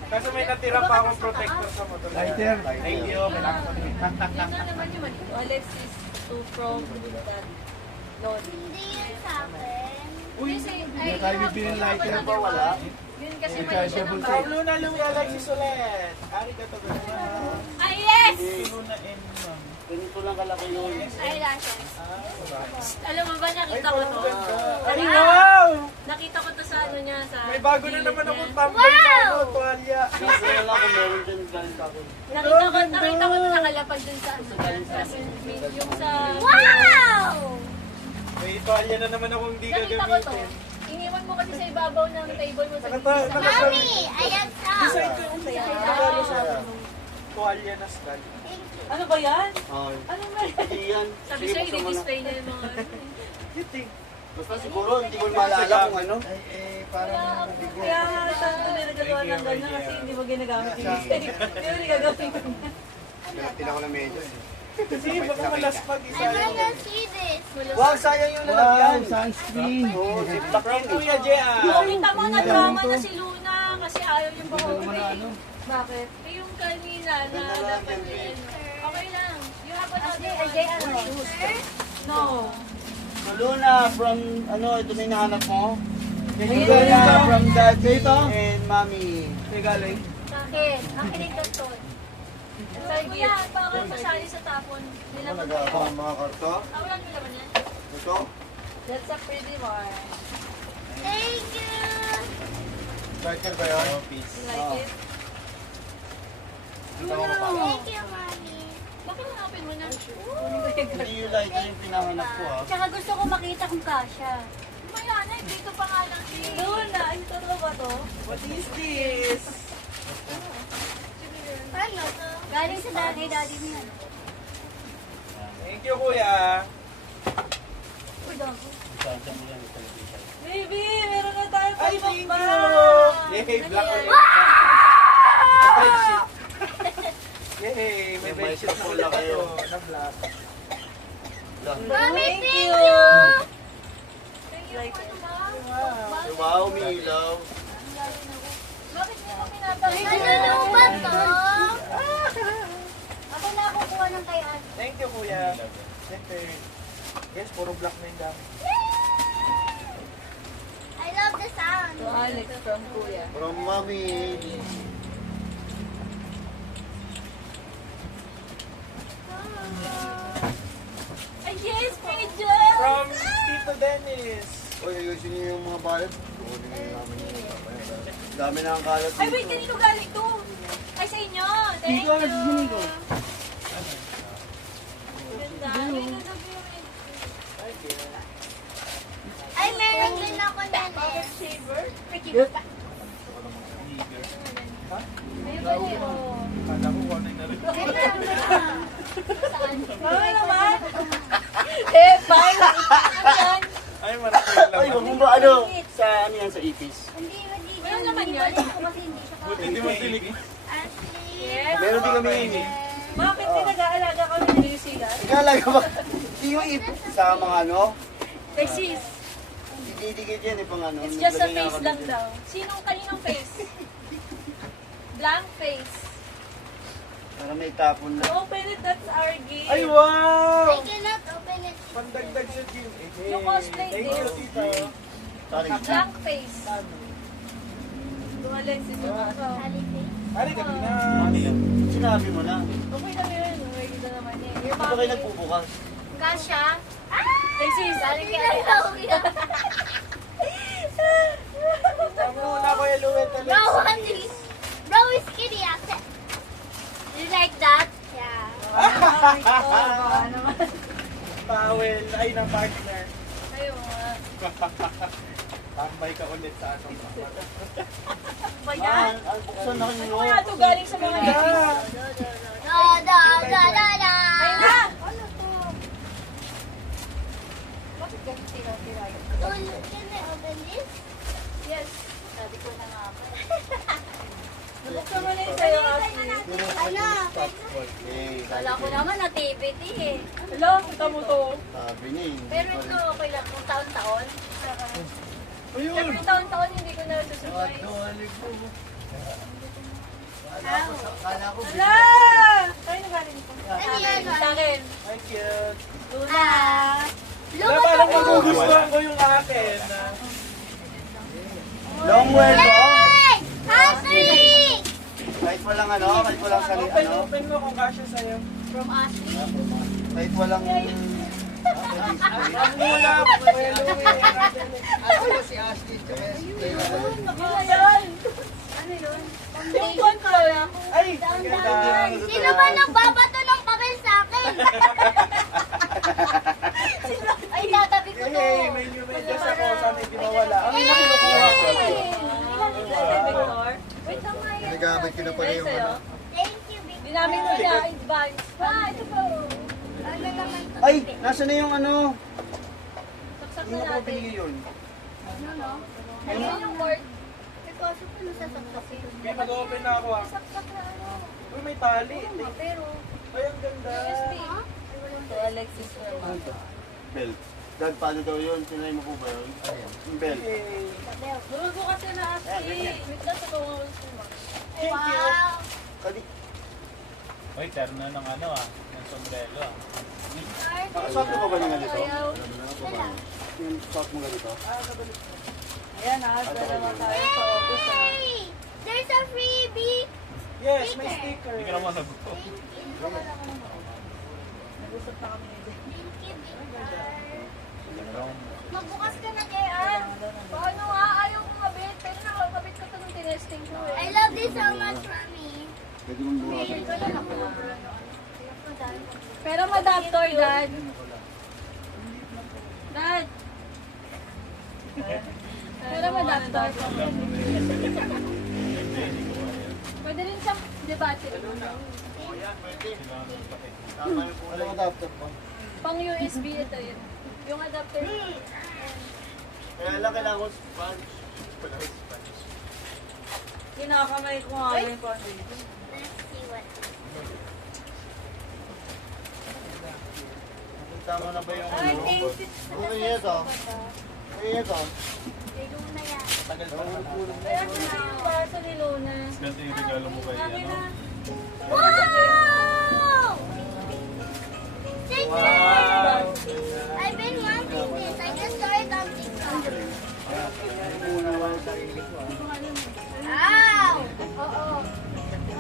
Kaso may natira pa akong protector sa motor. Lighter. Thank you. Kailangan ko din. Yun na naman yun. Alexis to from that Lodi. Hindi yan sa akin. Uy, say, Hindi tayo bibili ng lighter Ba wala? Yun kasi May mali siya ng chargeable bag. Paulo na Louie Alexis ulit. Ari ka to. Ay, yes! Luna and ma'am. Ganito lang kalaki yun. Eyelashes. Alam mo ba, nakita ko to. Ay, wow! Nakita ko to sa ano niya, sa... May bago na naman akong niya. tumbler na ano, tuwalya. Gusto na lang kung meron dyan galing ako. Nakita ko to nakalapag dun sa ano. Yung sa... Wow! May tuwalya na naman akong hindi Nakita ko to. gagamitin. Iniwan mo kasi sa ibabaw ng table mo sa Mami, ayan sa. Design ko yung regalo sa akin nung tuwalya na skull. Ano ba yan? Ay. Ano ba yan? Hindi yan. Sabi Sige, siya, buksan mo na. i-display niya yung mga... Basta siguro, hindi ko maalala kung ano. Parang Kaya nga saan ko nilagagawa ng gano'n kasi hindi mo ginagamit yung mistake. Hindi mo nilagagawin ko niya. Tila ko na medyo. Kasi baka malaspag isa. I wanna see this. Wow, sayang yung lalagyan. sunscreen. Oo, ziplock From yun. Kuya Jean. Kita mo na drama na si Luna kasi ayaw yung bahawin. Bakit? Eh, yung kanina na dapat yun. Okay lang. You have another one. No. So, Luna, from, ano, ito na hinahanap mo? Ayun Luna, na. from daddy and mommy. Galing. Bakit? Ang kinigdaton. Sabi kuya, bakit masali sa tapon? Nilaman ko Nagawa yun. ang mga karto. Wala nyo naman yan. Ito. That's a pretty one. Thank you. Lighter ba yan? You like it? Thank you, Mommy. Bakit na-open mo na? Hindi yung lighter yung pinahanap ko, ah. Tsaka gusto ko makita kung kasha. Maya na, dito pa nga lang eh. Doon na. Ay, totoo ba to? What is this? Ano to? Galing sa daddy mo yan. Thank you, Kuya. Baby, meron na tayo Ay, pang thank bag. you! Yay, black ulit. Bedsheet. Yay, may May bedsheet na sample ulit na kayo. ako na black. Mommy, Thank thank you. you. Like, Wow, umiilaw. Bakit niyo kami napalagay? Ano ba to? Ako na kukuha ng kay Ate. Thank you, Kuya. Siyempre, yes, puro black na yung gamit. I love the sound. to Alex from Kuya. From mommy. Ay, yes, Pedro! From Tito Dennis. Uy, ayusin niyo yung mga balat. Kukunin niyo namin yung dami na ang kalat Ay, wait, dito. kanino galing to? Ay, sa inyo. Thank you. Ganda. Ay, meron din ako na Saver? Ayun ba niyo? Kala ko kung ano yung narin. Mama naman. Eh, bye. Ano yan? Ay, marami yung Ay, laman. wag mo ba, ano, sa, ano yan, sa ipis? Hindi, hindi. Wala naman yan. Kasi hindi siya Buti hindi mo tinig. Ashley. Yes. Meron din kami yun, eh. Bakit di nag-aalaga kami ni New Zealand? Ikalaga ba? Hindi yung ipis sa mga ano? Texas. Didikit yan, eh, pang ano. It's just a naglagay na face kami lang dyan. daw. Kaninong face? Blank face. Para may tapon na. Open it, that's our gift. Ay, wow! I cannot open it. Pandagdag sa gym. Yung cosplay Thank you, din. Tito. Sorry. Blank face. To Alexis yung aso. Ari, gabi na. Sinabi mo na. Okay na yun. May ganda naman eh. Hindi ba kayo nagbubukas? Kasha. Texas. Galing kaya. Tama muna, Kuya Luwet. Bro, what is? Bro is kitty after. You like that? Yeah. Baka naman. Towel. Ay, na partner. Ayun nga. Tambay ka ulit sa ano. Ba yan? Ang buksan na kayo. Wala to galing sa mga Yeah. Da. Ayun na. Ano to? Bakit ganun tira-tira yun? Can I open this? Yes. Sabi ko na nga ako. Buksan mo na yung sa'yo, Ashley. Ano? Eh, Wala ko naman na TBT eh. Hello, kita mo to. sabi niya eh. Pero ito, okay lang. Kung taon-taon. Ayun! Siyempre taon-taon, hindi ko na susurprise. Kala ko, Hala! Tayo na galing ko. Ano yan? Sa akin. Ay, cute. Luna. Kaya parang magugustuhan ko yung akin. long well, no? Yay! Happy! Kahit walang ano, kahit walang sali, Open, ano, open mo kung kasya sa'yo. From Ashley. kahit walang... Ang mula, Kuya Louie. Ano yan? Ano yun? Yung control. Ay, ganda. Sino ba nagbabato ng papel sa akin? Ay, tatabi ko to. Hey, may new medyas ako. Sana hindi mawala. Ang ina kinukuha ko. Victor. Wait lang nga yan. Nagamit ko na pala yung ano. Thank you, Big. Di namin mo na advance. Ito po. Ano naman to? Ay, nasa na yung ano? Saksak Hindi na mo ko natin. binigay yun. Ayun yung word. Because ito nasasaksak yun. Kaya mag-open na ako ah. Saksak na ano. Uy, may tali. Pero, Ay, ang ganda. USB. To Alexis Norman. Belt. Dad, paano daw yun? Sinay mo po ba yun? Yung belt. Hey. Durog ko kasi na Ashley. Wait lang, tutulungan ko mo. Wow! Kadi, Uy, terno ng ano ng sombrero suot mo ba ba ng ganito? Ayaw. Yung suot mo ganito? Ayan ha, dalawa tayo sa office ha. Hey! There's a freebie! Yes, may sticker. Hindi ka naman nagusto. Nag-usap pa kami ni Jay. Thank you, Victor. Magbukas ka na, JR. Paano nga? Ayaw ko mabit. Pero nakakabit ko ito nung tinesting ko eh. I love this so much, Mommy. Pwede mong buwasan. Pero ma-adapter, Dad. Dad. Pero ma-adapter. Pwede rin siyang debate. Ano adapter po? Pang USB ito yun. Yung adapter. Kaya lang kailangan ko sponge. Kinakamay ko nga yung foundation. Let's see what. Tama na ba yung Ay, ano? thank you. Okay, yes oh. Yes oh. Tigong na yan. Kaya ito na yung baso ni Luna. Ganito yung regalo mo kay Akin na. Wow! Sister! Wow. I've been wanting this. I just saw it on TikTok. Wow! Oo.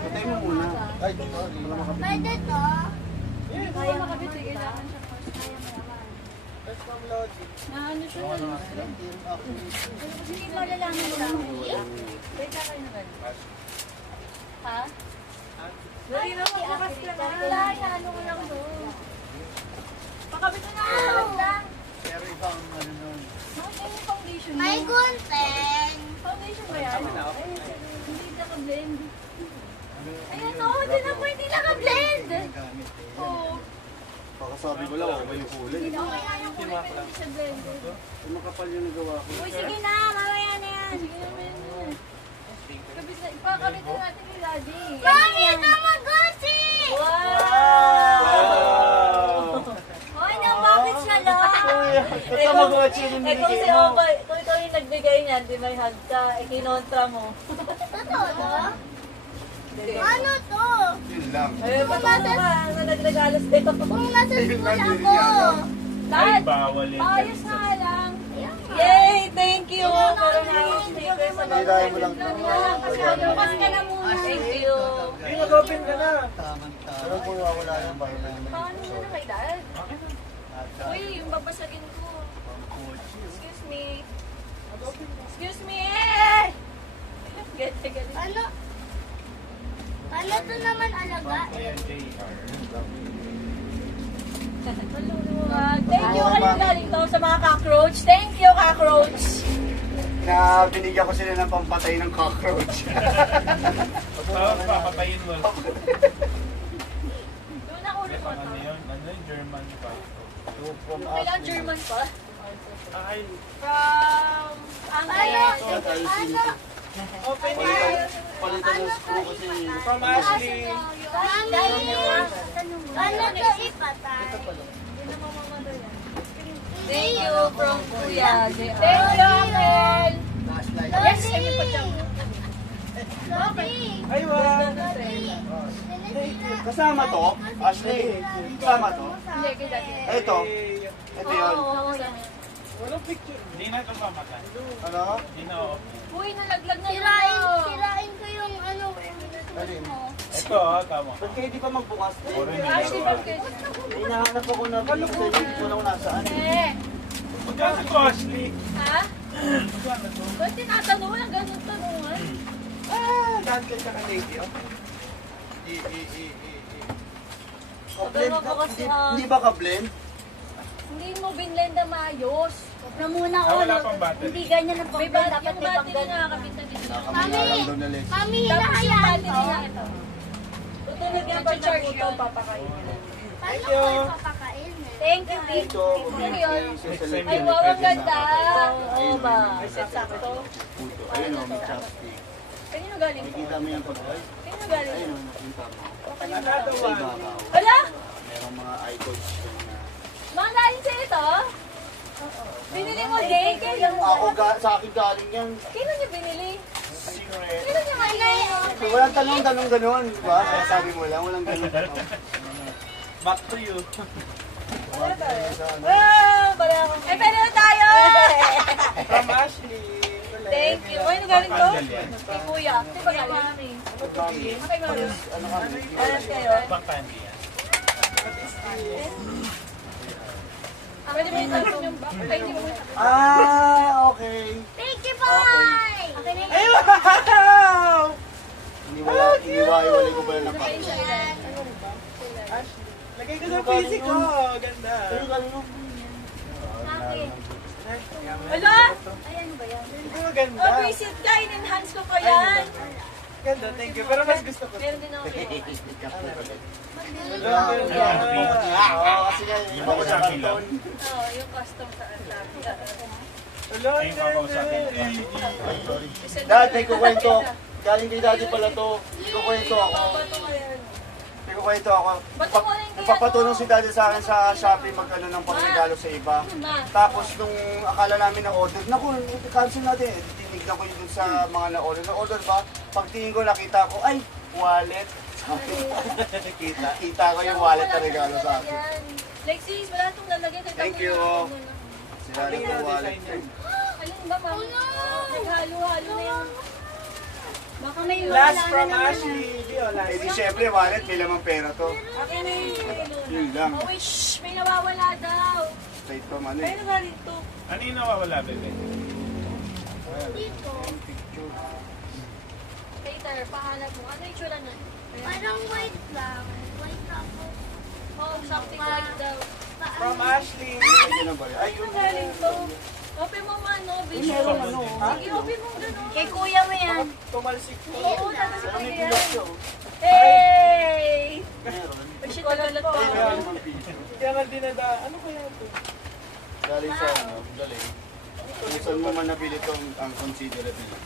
Patay mo muna. Ay, sorry. Wala makapit. Pwede to? Kaya makabit. Sige na. That's from Logic. Na ano siya? Hindi mo lalaman lang. Wait lang kayo naman. Ha? Dali na, magbukas ka na. Wala, ano ko lang doon. Pakabit na na. lang. Pero ibang ano nun. Bakit yung foundation mo? May gunting. Foundation ba yan? Hindi naka-blend. Ayan o, din ako hindi naka-blend. Oo. Baka sabi ko lang, okay yung kulay. Okay nga yung kulay pero hindi siya blended. Makapal yung nagawa ko. Uy, sige na, mamaya na yan. Sige na, mamaya na. Ipakabit na natin kay Daddy. Mami, Tamagotchi! Wow! Hoy, na bakit siya lang? Ito mag-watch yung Eh kung si Opa, kung ikaw yung nagbigay niyan, di may hug ka, ikinontra mo. Totoo to? Ano to? Yun lang. Eh, paano ka na nagregalo sa'yo? Kung nasa school ako. Ay, Dad, bawal yan. Ayos na nga lang. yay! Thank you! Meron na akong sticker sa Hindi dahil mo lang. Bukas ka na muna. Thank you. Hey, mag-open ka na. Pero kung wala yan, bahay na yun. Paano mo na kay Dad? Uy, yung babasagin ko. Excuse me. Excuse me! Gete, gete. Ano? Ano to naman alaga? Thank you kayo galing to sa mga cockroach. Thank you, cockroach. Na binigyan ko sila ng pampatay ng cockroach. Papatayin mo. Doon ako ulit mo Ano yun? Ano yun? German pa. Kailan German pa? Ay, From Ano? Anghel. Ano? open Palitan ng screw kasi. From Ashley. Paano to ipatay? Thank you from Kuya JR. Thank you, Uncle. Yes, kami po dyan. Lodi. Ay, wow. Kasama to? Ashley, kasama to? Hindi, kay Daddy. Ito. Ito yun. Walang picture. Hindi na ito pamakan. Ano? Hindi na off. Uy, nalaglag na yun. Sirain ko yung ano. Alin? Ito, tama. Ba't kayo di pa magbukas? Puro Ashley, nila. bakit? Hinahanap ako na pili sa inyo. Hindi ko na kung nasaan. Eh, Magkano ko, Ashley? ha? Magkano to? Ba't tinatanong? Walang ganun tanungan. Dante ka lady. Ka-blend Ano ba kasi, Hindi ba ka-blend? Hindi mo binlend na maayos. Na muna Wala pang battery. Hindi ganyan ang May pagkain. battery, yung battery na nakakabit na dito. Nakamaya lang daw na Lex. Mami, Tapos yung hinahayaan battery ko. na ito. Tutulog yan pag nagutom, papakain. Paano ko ipapakain? Thank you, Vic. Dito, bumibigay siya sa Ay, wow, ang ganda. Oo ba? Sakto. Puto. Ayun o, may chopstick. Kanino galing po? Nakikita mo yung pag-ay. Kanino galing Ayun po? o, nakita mo. Another Sa one. ibabaw. Wala? Merong mga icons dyan na. Mga galing sa ito? Binili mo din? Kailan mo? Sa akin galing yan. Kailan niyo binili? Secret. Kailan niyo binili? Walang tanong gano'n, di ba? Sabi mo lang, walang gano'n. Back to you. Eh, pwede na tayo! From Ashley. Thank you. Ay, ano galing to? Candle yan. Kay Kuya. Kay Mami. Kay Mami. Ano ka? Alas kayo. Pang candy yan. Pwede mo itanong yung back. Ay, hindi mo itanong. Okay. Thank you, boy! Ay, wow! Iniwalay ko pala na pa. Yan. Ashley. Lagay ko sa PC ko. Ganda. Pero kanino? Akin. Wala? Ay, ano ba yan? Oh, ganda. Oh, visit ka. In-enhance ko pa yan. Ganda, thank you. Pero mas gusto ko. Meron din ako. Wala, ganda. Oo, kasi nga, iba ko sa kanton. Oo, yung custom sa sabi. Wala, Ayun, kakausapin ko. Ay, sorry. Dad, may kukwento. Galing kay daddy pala to. May kukwento ako. May kukwento ako. Nagpapatulong si daddy sa akin sa Shopee magkano ng pagregalo sa iba. Tapos nung akala namin na order, naku, cancel natin. Tinignan ko yun dun sa mga na-order. Na-order ba? Pagtingin ko, nakita ko, ay, wallet. Kita ko yung wallet na regalo sa akin. Lexis, wala itong lalagyan. Thank you. Sila na yung wallet. Alin ba, ma'am? Naghalo-halo na yung... Baka may Last from Ashley. Dio, last. Eh di syempre, wallet, may lamang pera to. Akin na yung... Yun lang. Oh, wait, shh! May nawawala daw. Straight from ano Ay, eh. galing to. Ano yung nawawala, bebe? Dito. Peter, pahanap mo. Ano yung tsura nun? Parang white lang. White ako. Oh, something like daw. From Ashley. Ayun na ba yun? Ay, yun. Galing to. Open mo man, no? Vision. Sige, open mo gano'n. Kay kuya mo yan. Tumalsik ko. Oo, tapos sa Ano yung kanya. pilas yun? Hey! Meron. Shit, nagalat pa. Meron naman piso. Kaya nga dinada. Ano kaya ito? Galing sa ano, galing. Kung saan mo man nabili itong ang considerable.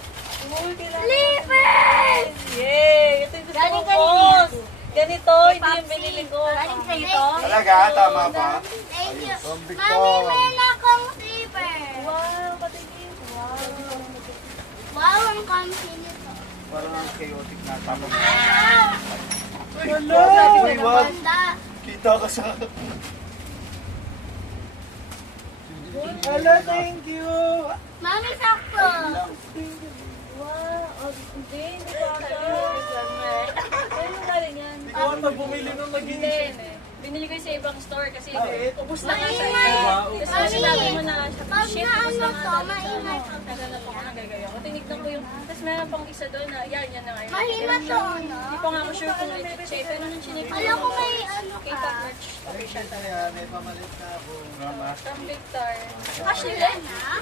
Sleepers! Yay! Ito yung gusto Galing ko, kanina. boss. Ganito, hindi yung binili ko. Galing sa'yo to? Talaga? Tama ba? Thank you. Ayun, Mami, meron akong sleeper. Wow, patingin. Wow, ang comfy nito. Parang ang chaotic na tama. Wow! Wala! Uy, wag! Ganda. Kita ka sa... Wala, thank you. Mami, sakto. Wow, oh, hindi pa siya. Ano yung galing yan? Ikaw ang bumili nung Hindi. nag-iisip. Binili ko sa ibang store kasi Bakit? ubus na nga siya. Maingay. Tapos sinabi mo na, Pag shit, na ubus ano na nga to, daw. maingay pag Tagal na po ako nagagaya ko. Tinignan ko yung, tapos meron pang isa doon na, yan na nga. Mahina to, no? Hindi pa nga ako sure kung legit siya. Pero nung chinik ko, Alam ko may ano K-pop ka. merch. May pamalit na ako. From Victor. Ashley, Yan, ha?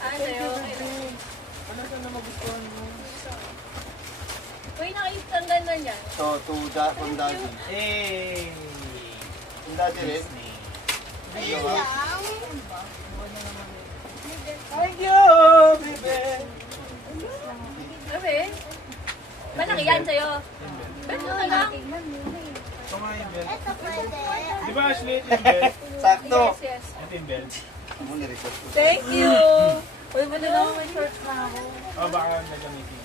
ano yun? Wala ka na magustuhan mo. Uy, nakita ang ganda niya. So, from daddy. Hey! From daddy rin? Ayun lang. Thank you, baby! Sabi, Malaki yan sa'yo. Beto na lang. Ito nga yung belt. Ito pwede. Di ba Ashley, ito yung belt? Sakto. Yes, yes. Ito yung belt. Ako na-request ko. Thank you. Uy, buti na may shorts na ako. O baka nagamitin.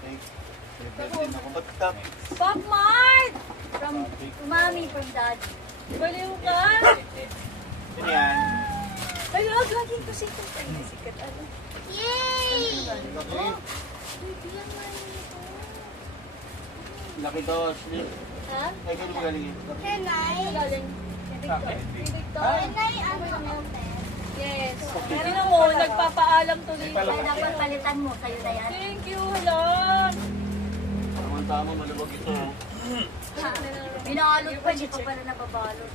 Thanks. Favorite din ako. Ba't tap? Pop Mart! From mommy, from daddy. Baliw ka. Yun yan. Ay, gagawin ko si Tito. Ay, sikat ano. Yay! Okay. Laki to, Ashley. Ha? Ay, kaya mo galing yun. Can I? Galing. Bakit? Can I open? Yes. Tingnan mo, nagpapaalam tuloy ka. Kaya dapat palitan mo, sa'yo na yan. Thank you, hala. Tama, malubog ito. Binalot pa, hindi pa pala nababalot.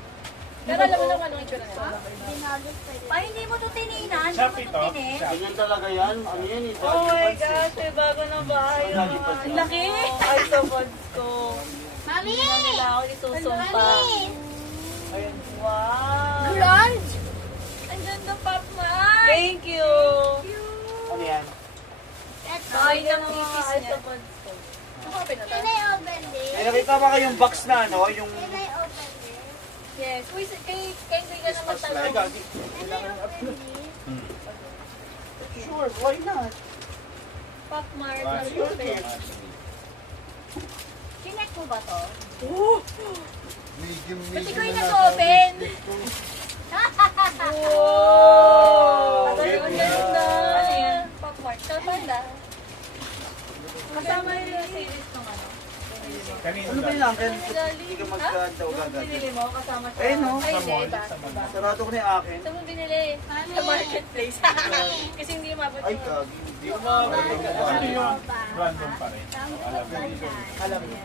Pero alam mo naman ano ito na yan. Binalot pa rin. Ay, hindi mo to tininan. Shop Hindi mo ito. to tinin. Ganyan talaga yan. Ano yan eh? Oh my gosh, may bago na bahay. Ang laki. Ay, sa buds ko. Mami! Hindi nila ako isusumpa. Mami! Wow. Grunge! Ang ganda, Pop Mart. Thank you. Ano yan? Ito. Bahay ng ipis niya. Nakapin na Can to. I open this? Ay, nakita ba kayong box na ano? Yung... Can I open this? Yes. Uy, kay hindi ka naman Ay, talaga. gagi. Can I open this? Sure, why not? Pop Mart. Ah, sure. Chinek mo ba to? Medium, Ba't medium ikaw yung na nag-open? Wow! Okay, Ang ganda. Ano yan? Pop Mart. Kapanda. Kasama yun yung series ng ano. Kanino Ano ba daw? yun, Uncle? Hindi ka mag-ganda o Yung gaganda. binili mo, kasama siya. Eh, no? Ay, Sa hindi. mall, Iba. sa mall. Iba. Sarado ko na yung akin. Saan mo binili? Sa marketplace. Kasi hindi mabot Ay, yung... gagi. Hindi. Ano yung random pa rin? Alam mo.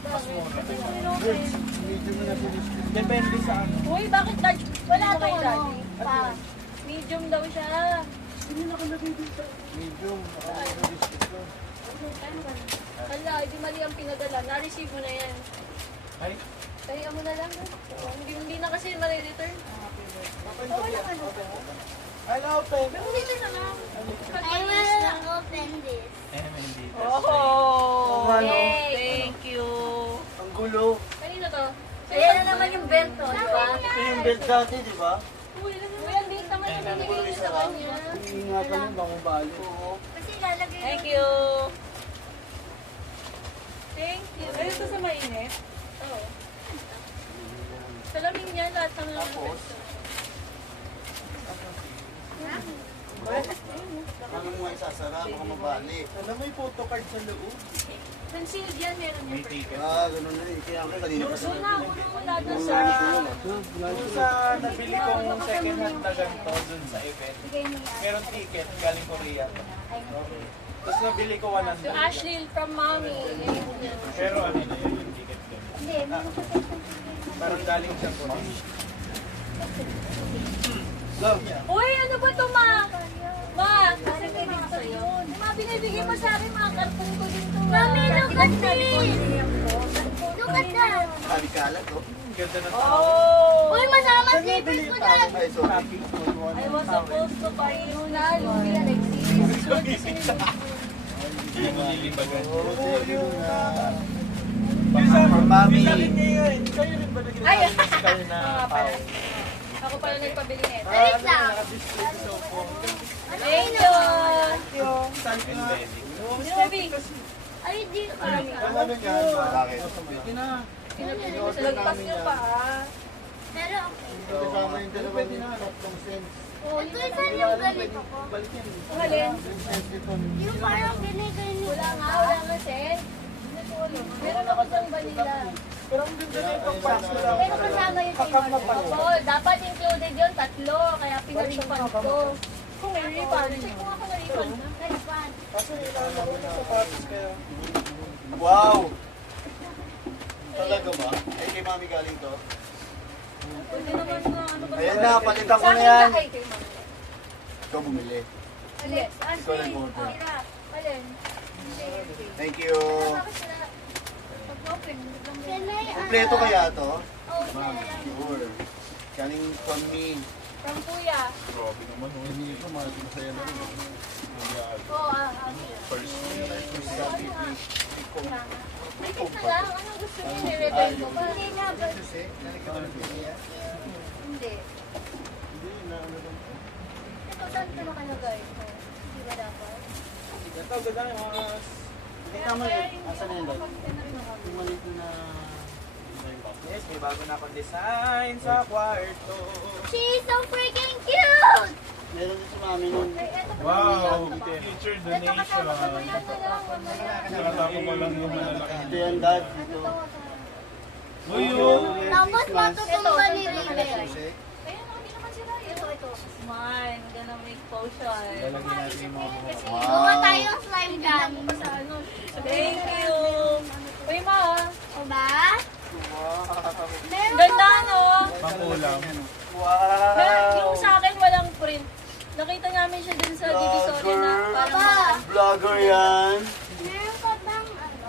Mas mura. medium na finish ko. Depende sa ano. Uy, bakit large? Wala Ano to kay daddy? Pa. Medium daw siya. Medium, naka-finish ko. Hala, hindi mali ang pinadala. Na-receive mo na yan. Ay, Kaya mo na lang. Hindi na kasi mali-return. Okay lang ano. Ano, open? Pero dito na lang. I will open this. hindi. Oh! Ano? Yay! Thank you. Ang gulo. Kanino to? Ayan na naman yung belt to, di ba? Ito yung belt dati, di ba? Uy, ang bait naman yung binigay niyo sa kanya. Iingatan mo, baka mabali. Oo. Kasi lalagay Thank you. Thank you. Ay, ito sa mainit? Oo. Salamin niya, lahat ng mga Ano mo nga isasara, baka mabali. Alam mo yung photocard sa loob? concealed yan, meron May yung ticket. Ganun na rin. Kaya ako kanina pa Doon na, wala doon Sa, sa... yung sa nabili kong second hand na ganito dun sa event, Bigay mo yan. meron ticket galing Korea. Okay. Tapos nabili ko To 100. Ashley from Mommy. Pero ano na yun, yung ticket ko. Hindi, meron pa Parang galing siya Korea. Uy, ano ba ito, Ma? Ma, parang kayo sa'yo. Ma, binibigay mo sa akin mga karton ko dito. Mami, look at this! Look at that! Kalit-kalat, oh. Ganda na Oh! Uy, masama slippers ko dyan! Ay, sorry. I was supposed to buy you na. Lugi na exist. Hindi mo nilibagan. Mami. Kayo rin ba naging Ay! physical na Mga pala. tao? Ako pala nagpabili nito. Wait lang! Thank you! Embedding. Bobby, Ay, di Ano yan? Bakit? lagpas niyo pa. Pero okay. Kasama yung dalawa ni tatlong cents. Ito saan yung ganito ko? Ang alin? Yung parang ganito. Wala nga, Sen. Meron ako sa vanilla. Pero ang ganda na itong box ko lang. Pero kasama yung Oo, dapat included yun, tatlo. Kaya pinarifund ko. Kung may refund, check ko nga kung may refund na. Kaso ilalaro ko na sapatos kaya. Wow! Talaga ba? Ay, kay mami galing to. Hindi naman na ano ba? Ayan na, palitan ko Sa na akin yan. ba kay Mami? Ikaw bumili. Alin? Ikaw nag-order. Alin? Thank you. Pag-open. Can I, Kompleto kaya to? Oh, Sure. Galing from me. From Kuya. Grabe naman. Hindi ko, masaya na rin. First. Ito lang, anong gusto niyo i-return mo pa? Hindi na ba? Hindi. Ito, saan ito nakalagay? Hindi ba dapat? Ito, gozaimasu. Hindi tama yun. Asan na yun, Dad? Yung maliit na... Yes, may bago na akong design sa kwarto. She's so freaking cute! Meron din si Mami nun. Wow! Future Ito donation. kasama ka ba yan? Nakatapo ko lang yung malalaki. Ito yan, Dad. Ito. Uy, yung... Tapos matutumba ni Raven. Smile, gonna make potion. Lalagyan natin yung mga buhok. Gawa tayong slime gun. Thank you! Uy, ma! O ba? Meron Ganda, pa ba? no? Pangkulang. Yung Wow! sa akin, walang print. Nakita namin siya din sa Divisoria na parang... Vlogger yan. Meron pa bang ano?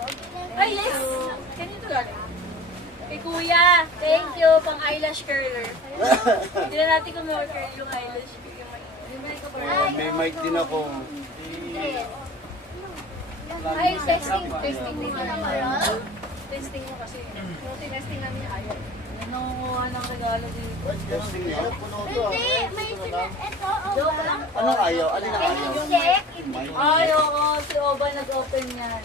Ay, yes! Kanito galing? Kay Kuya, thank you, pang eyelash curler. Hindi na natin kung curl yung eyelash. May mic din ako. Ay, testing din ka naman. Testing mo kasi. Yung tinesting namin ayaw. Yan nangunguha ng regalo dito. Testing niya? Puno to ah. Hindi, may sila. Ito, o ba? Anong ayaw? Alin ang ayaw? Check. Ay, oo, si Oba nag-open yan.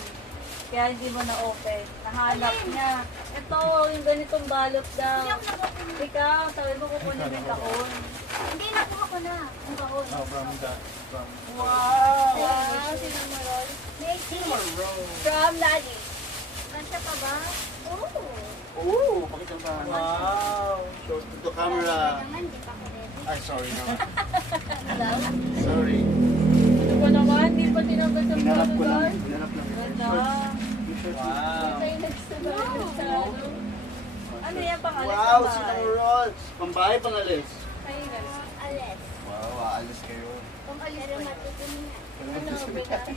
Kaya hindi mo na-open. Nahanap niya. Ito, yung ganitong balot daw. Ikaw, sabi mo kukunin mo yung kahon. Hindi, nakuha ko na. Ang kahon. Oh, from that. From... Wow! Wow, sinamaroll. From Daddy. Kasya pa ba? Oo. Oo, pakita pa. Wow! Show to the camera. Naman, di pa ko ready. Ay, sorry na. Sorry. Ano ba naman? Di pa tinanggal sa Hinarap ko lang. lugar? Hinarap lang. Ganda. Yung shorts. Wow! Tayo nagsabay sa ano. Ano yan, pangalas Wow, sa sinang bahay? rolls. Pambahay, pangalis. Ay, guys. Alis. Wow, aalis kayo. Kung alis pero matutunin na.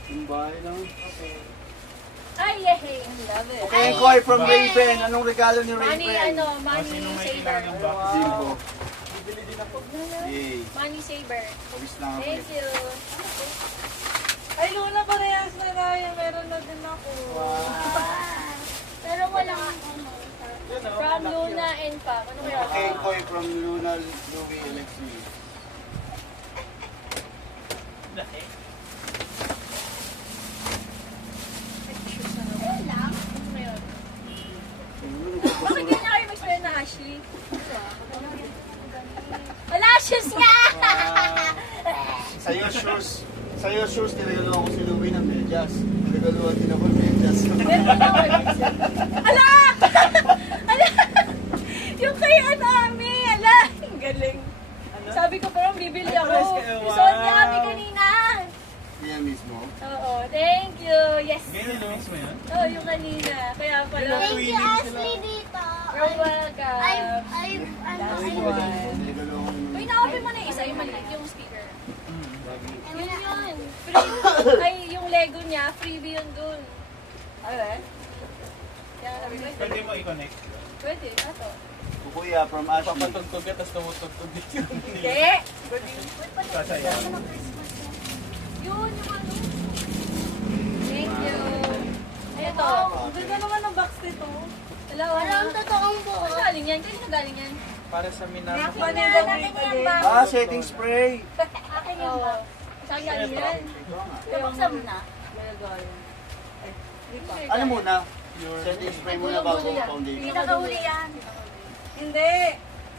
Pambahay lang. Ay, yay! I love it. Okay, Koy from Raven. Anong regalo ni Money, Raven? ano, money Sino may saver. kailangan ng box? Zimbo. Bibili din ako. Yay. Money saver. Pawis lang ako. Thank you. Ay, Luna, parehas na tayo. Meron na din ako. Pero walang ano. Yun, oh, From laki Luna and Pam. Ano kaya? Okay, Koy from Luna, Louie, Alexi. Yun lang. Ano kaya? Bakit hindi na kayo mag-spell na Ashley? Wala, shoes nga! Sa'yo shoes. Sa'yo shoes, niregalo ko si Louie ng medyas. Niregaluhan din ako ng medyas. Ala! Ala! Yung kay Anami! Ala! Ang galing. Sabi ko parang bibili ako. Ay, pares kayo. Isuot niya Wow. kami kanina. Yan mismo. Oo, thank you. Yes. Ganyan na mismo yan? Oo, yung kanina. Kaya pala. Thank you, Ashley, dito. You're welcome. Niregalo ko ng Uy, na-open mo na yung isa, yung maliit, yung speaker. Yun yun. Free. Ay, yung Lego niya, freebie yun dun. Ay, eh? Kaya sabi ko, Pwede mo i-connect. pwede, ato. Kuya from Ashley. Papatugtog ka, tapos tumutugtog dito. Hindi. Sasaya. Yun, yung ano. Thank you. Ay, ito. Ang ganda naman ng box nito. Wala, wala. Walang totoong buo. Ano galing yan? Kanina galing yan? Para sa Minasa. Ah, setting spray. Akin yung Oo. box. Saan galing yan? Nabuksan mo na? Ay, hindi pa. Ano muna? Setting spray muna bago foundation. Pinakahuli yan. Hindi.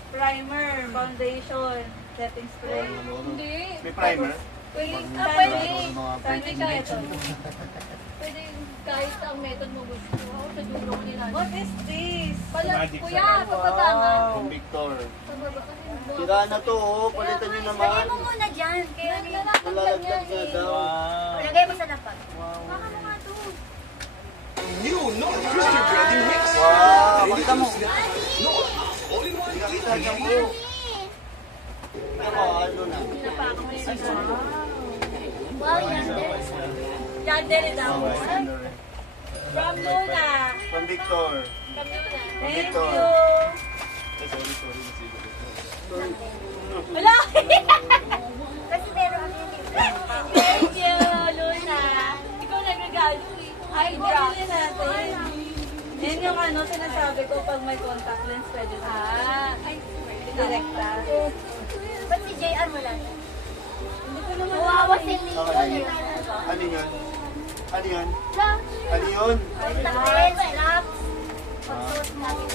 Primer, foundation, setting spray. Hindi. May primer? Pwede. Pwede kahit ito. Pwede kahit ang method mo gusto. Ako sa dulo ko nila. What is this? Pala, Magic kuya, sarap. pagbaba nga. From Victor. Pagbaba kasi. Tira na to, oh. Palitan nyo naman. Lagay mo muna dyan. Kaya Malalagdag na daw. Wow! lagay mo sa lapag. Baka mo nga to. Wow, makita mo. Hindi ka kita niya po. Tingnan mo, ano na. Pinapako mo yung isa. Wow, yan din. Yandere daw. From Luna. From Victor. From Luna. Thank Victor. you. Sorry. Wala. Kasi meron kami. Thank you. regalo eh. Ay, bili natin. Yan yung ano, sinasabi ko pag may contact lens, pwede na. Ay, Direkta. Ba't si JR wala? Hindi ko naman Kawawa si Okay. Lincoln. Ano yun? Ano yun? Lang. Ano yun? Contact lens, laps. Pagsuot natin.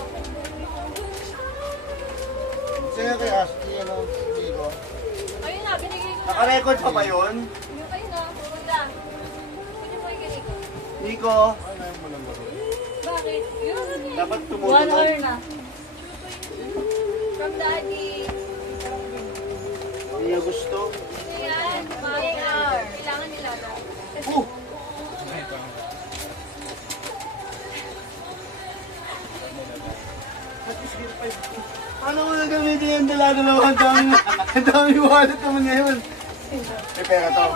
Sa'yo kay Ashley, ano, Nico? ayun na, binigay ko na. Naka-record pa ba yun? Yung kayo na, pumunta. Pwede mo yung ganito. Nico, Ano yung mo lang laro? Bakit? Yun. dapat 1 tumulong. hour na. From daddy. Hindi niya gusto. Ayan, JR. Kailangan nila na. Paano mo nagamitin yung dala-dalawa? Ang dami wallet naman ngayon. May pera to.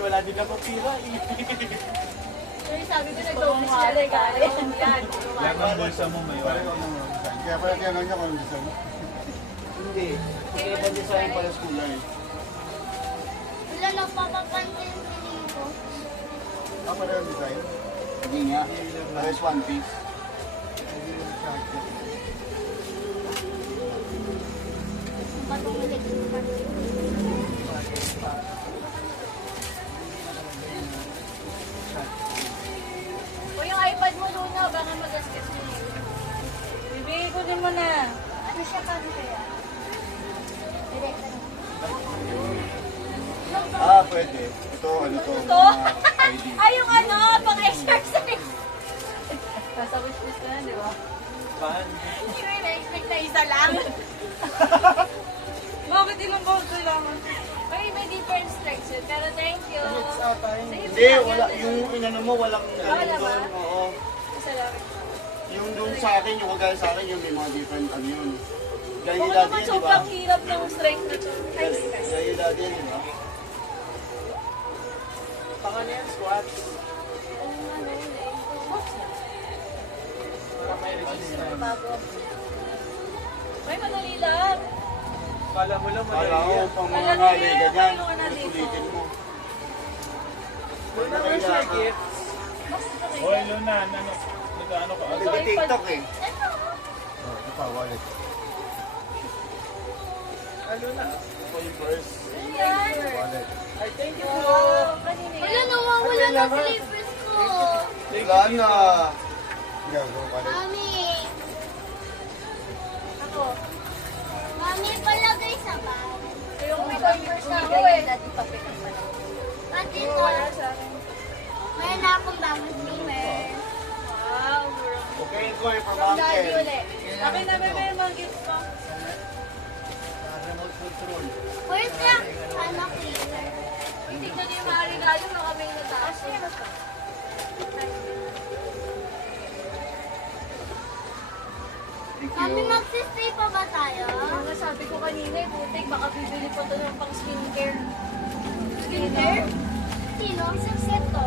Wala din ako pira eh. Sorry, sabi ko nag-double sila regalo. Yan. Yan ang bulsa mo Parang ngayon. ako naman. Kaya pala tinanong niya kung ano gusto mo. Hindi. Kaya ibang design pala sa kulay. Wala lang papapansin si Nico. Ah, pala yung design. Hindi nga. Pares one piece. Matunglig. O yung iPad mo, Luna, baka magasgas mo yun. Bibigay ko din mo na. Ano siya paano kaya? Direkta na. Ah, pwede. Ito, ano to? Ito? mga ID. Ay, yung ano, pang-exercise. Sa wishlist ko na, di ba? Hindi ko yung na-expect na isa lang. Bakit ilang bawal kailangan? Ay, may different strikes yun. Pero thank you. Hindi, wala. Yung inano mo, walang Wala ganun ba? doon. Oo. Isa lang. Yung doon sa akin, yung kagaya sa akin, yung may mga different ano yun. Gaya ni Baka Daddy naman yan, di ba? sobrang hirap ng strike na to. Ay, Gaya ni Daddy yan, di ba? Baka na yan, squats. Para may resistance. May madali lang. Kala mo lang Kala madali ko, yan. pang mga Alam mo ngali, yan, ganyan. ano na dito? Ulitin mo. Doon naman siya gifts. Hoy, Luna, nag-ano ka? Nag-TikTok eh. Oh, ito pa, wallet. Ano na? Ito yung first. Wallet. Ay, thank you po. Kanina Wala, yan. nawawala na slippers ko. Wala na. Ikaw, go, wallet. Mami. Ako. Mami, palagay sa bag. Yung may converse na ako eh. At ito, Wala sa akin. mayroon na akong bagong slipper. Wow, murang. Okay, ko yung from From daddy uncle. ulit. Akin na, bebe, mga gifts ko. Remote control. Where's the ano cleaner? Tignan niyo yung mga regalo na kami yung nataas. Thank Mami, you. magsistay pa ba tayo? Mga sabi ko kanina, butik, baka bibili pa to ng pang skincare. Skincare? Sino? Isang set to?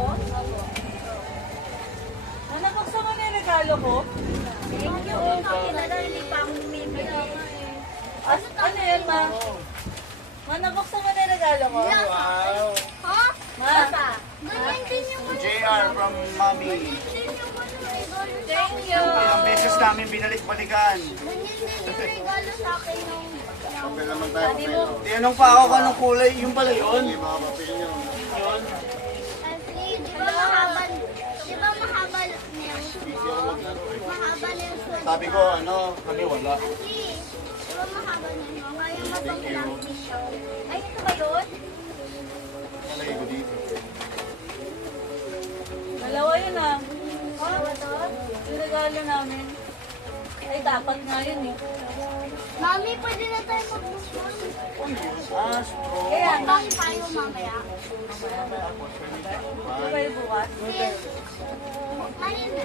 Ano, buksan mo na yung regalo ko? Thank you. Kakilala, hindi pa akong bumibili. Ano yan, ma? Ma, nabuksan mo na yung regalo ko? Wow. Ha? Ma, Ganyan din yung JR from Mommy. Ganyan din yung regalo sa Thank akin. you. Ilang beses namin binalik-balikan. Ganyan din yung regalo sa akin nung... Papel naman tayo, papel. oh. Tinanong pa ako kung anong kulay. Yung pala yun. Hindi, mga papel nyo. Yun. Ashley, di ba mahaba na yung mahaba na yung sword Sabi ko, ano, kami wala. Ashley, di ba mahaba na yun? Kaya matanglang dito. Ay, ito ba yun? Nalagay ko dito. dalawa yun ah. Dalawa to? Yung regalo namin. Ay, dapat nga yun eh. Mami, pwede na tayo mag-bushon. Astro. Kaya nga, Bang tayo mamaya. di ba yung bukas? Ayun na.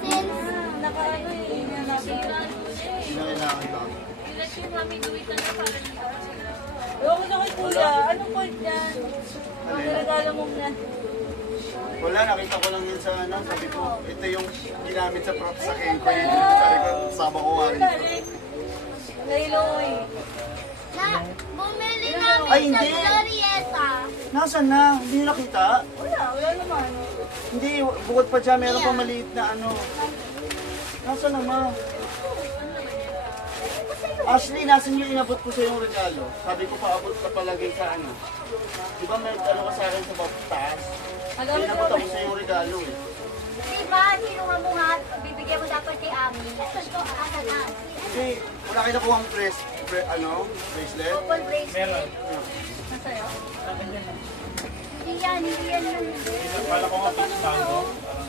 Since Nakaano eh, yun yung natin. Hindi na kailangan lang. Let your mommy do it na lang para dito sila. Ewan ko na kay kuya, anong point niyan? Ang regalo mo na. Wala, nakita ko lang yun sa ano. Sabi ko, ito yung ginamit sa prop sa Kenkoy. Sabi ko, sama ko nga rito. Kay Loy. Bumili namin Ay, sa hindi. Glorieta. Nasaan na? Hindi nyo nakita? Wala naman. Hindi, bukod pa dyan, meron pa maliit na ano. Nasaan na, ma? Ashley, nasan yung inabot ko sa yung regalo? Sabi ko paabot ka palagay sa ano. Di ba may ano ka sa akin sa taas? May inabot ako sa yung regalo eh. Diba, kinuha mo nga, bibigyan mo dapat kay Ami. Ito, asan na? Hindi, wala kayo nakuha ang bracelet? Couple bracelet. Meron. Nasa'yo? Hindi yan lang. Kala ko nga pistado.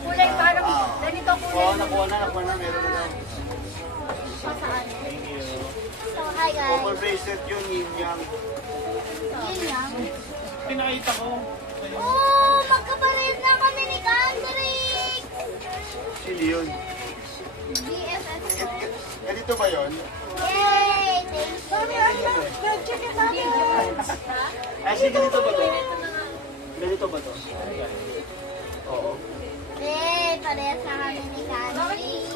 Kulay parang, ganito Oo, kulay. nakuha na, meron na. Saan? Thank you. So, hi guys. Couple bracelet yun, yin yang. Yun lang. Pinakita ko. Oh, magkapares na kami ni Kendrick! Sili yun. BFF. Ganito ba yun? Yay! Thank you. Ashley, ganito ba to? Ganito ba to? Oo. Yay! Parehas na kami ni Kendrick.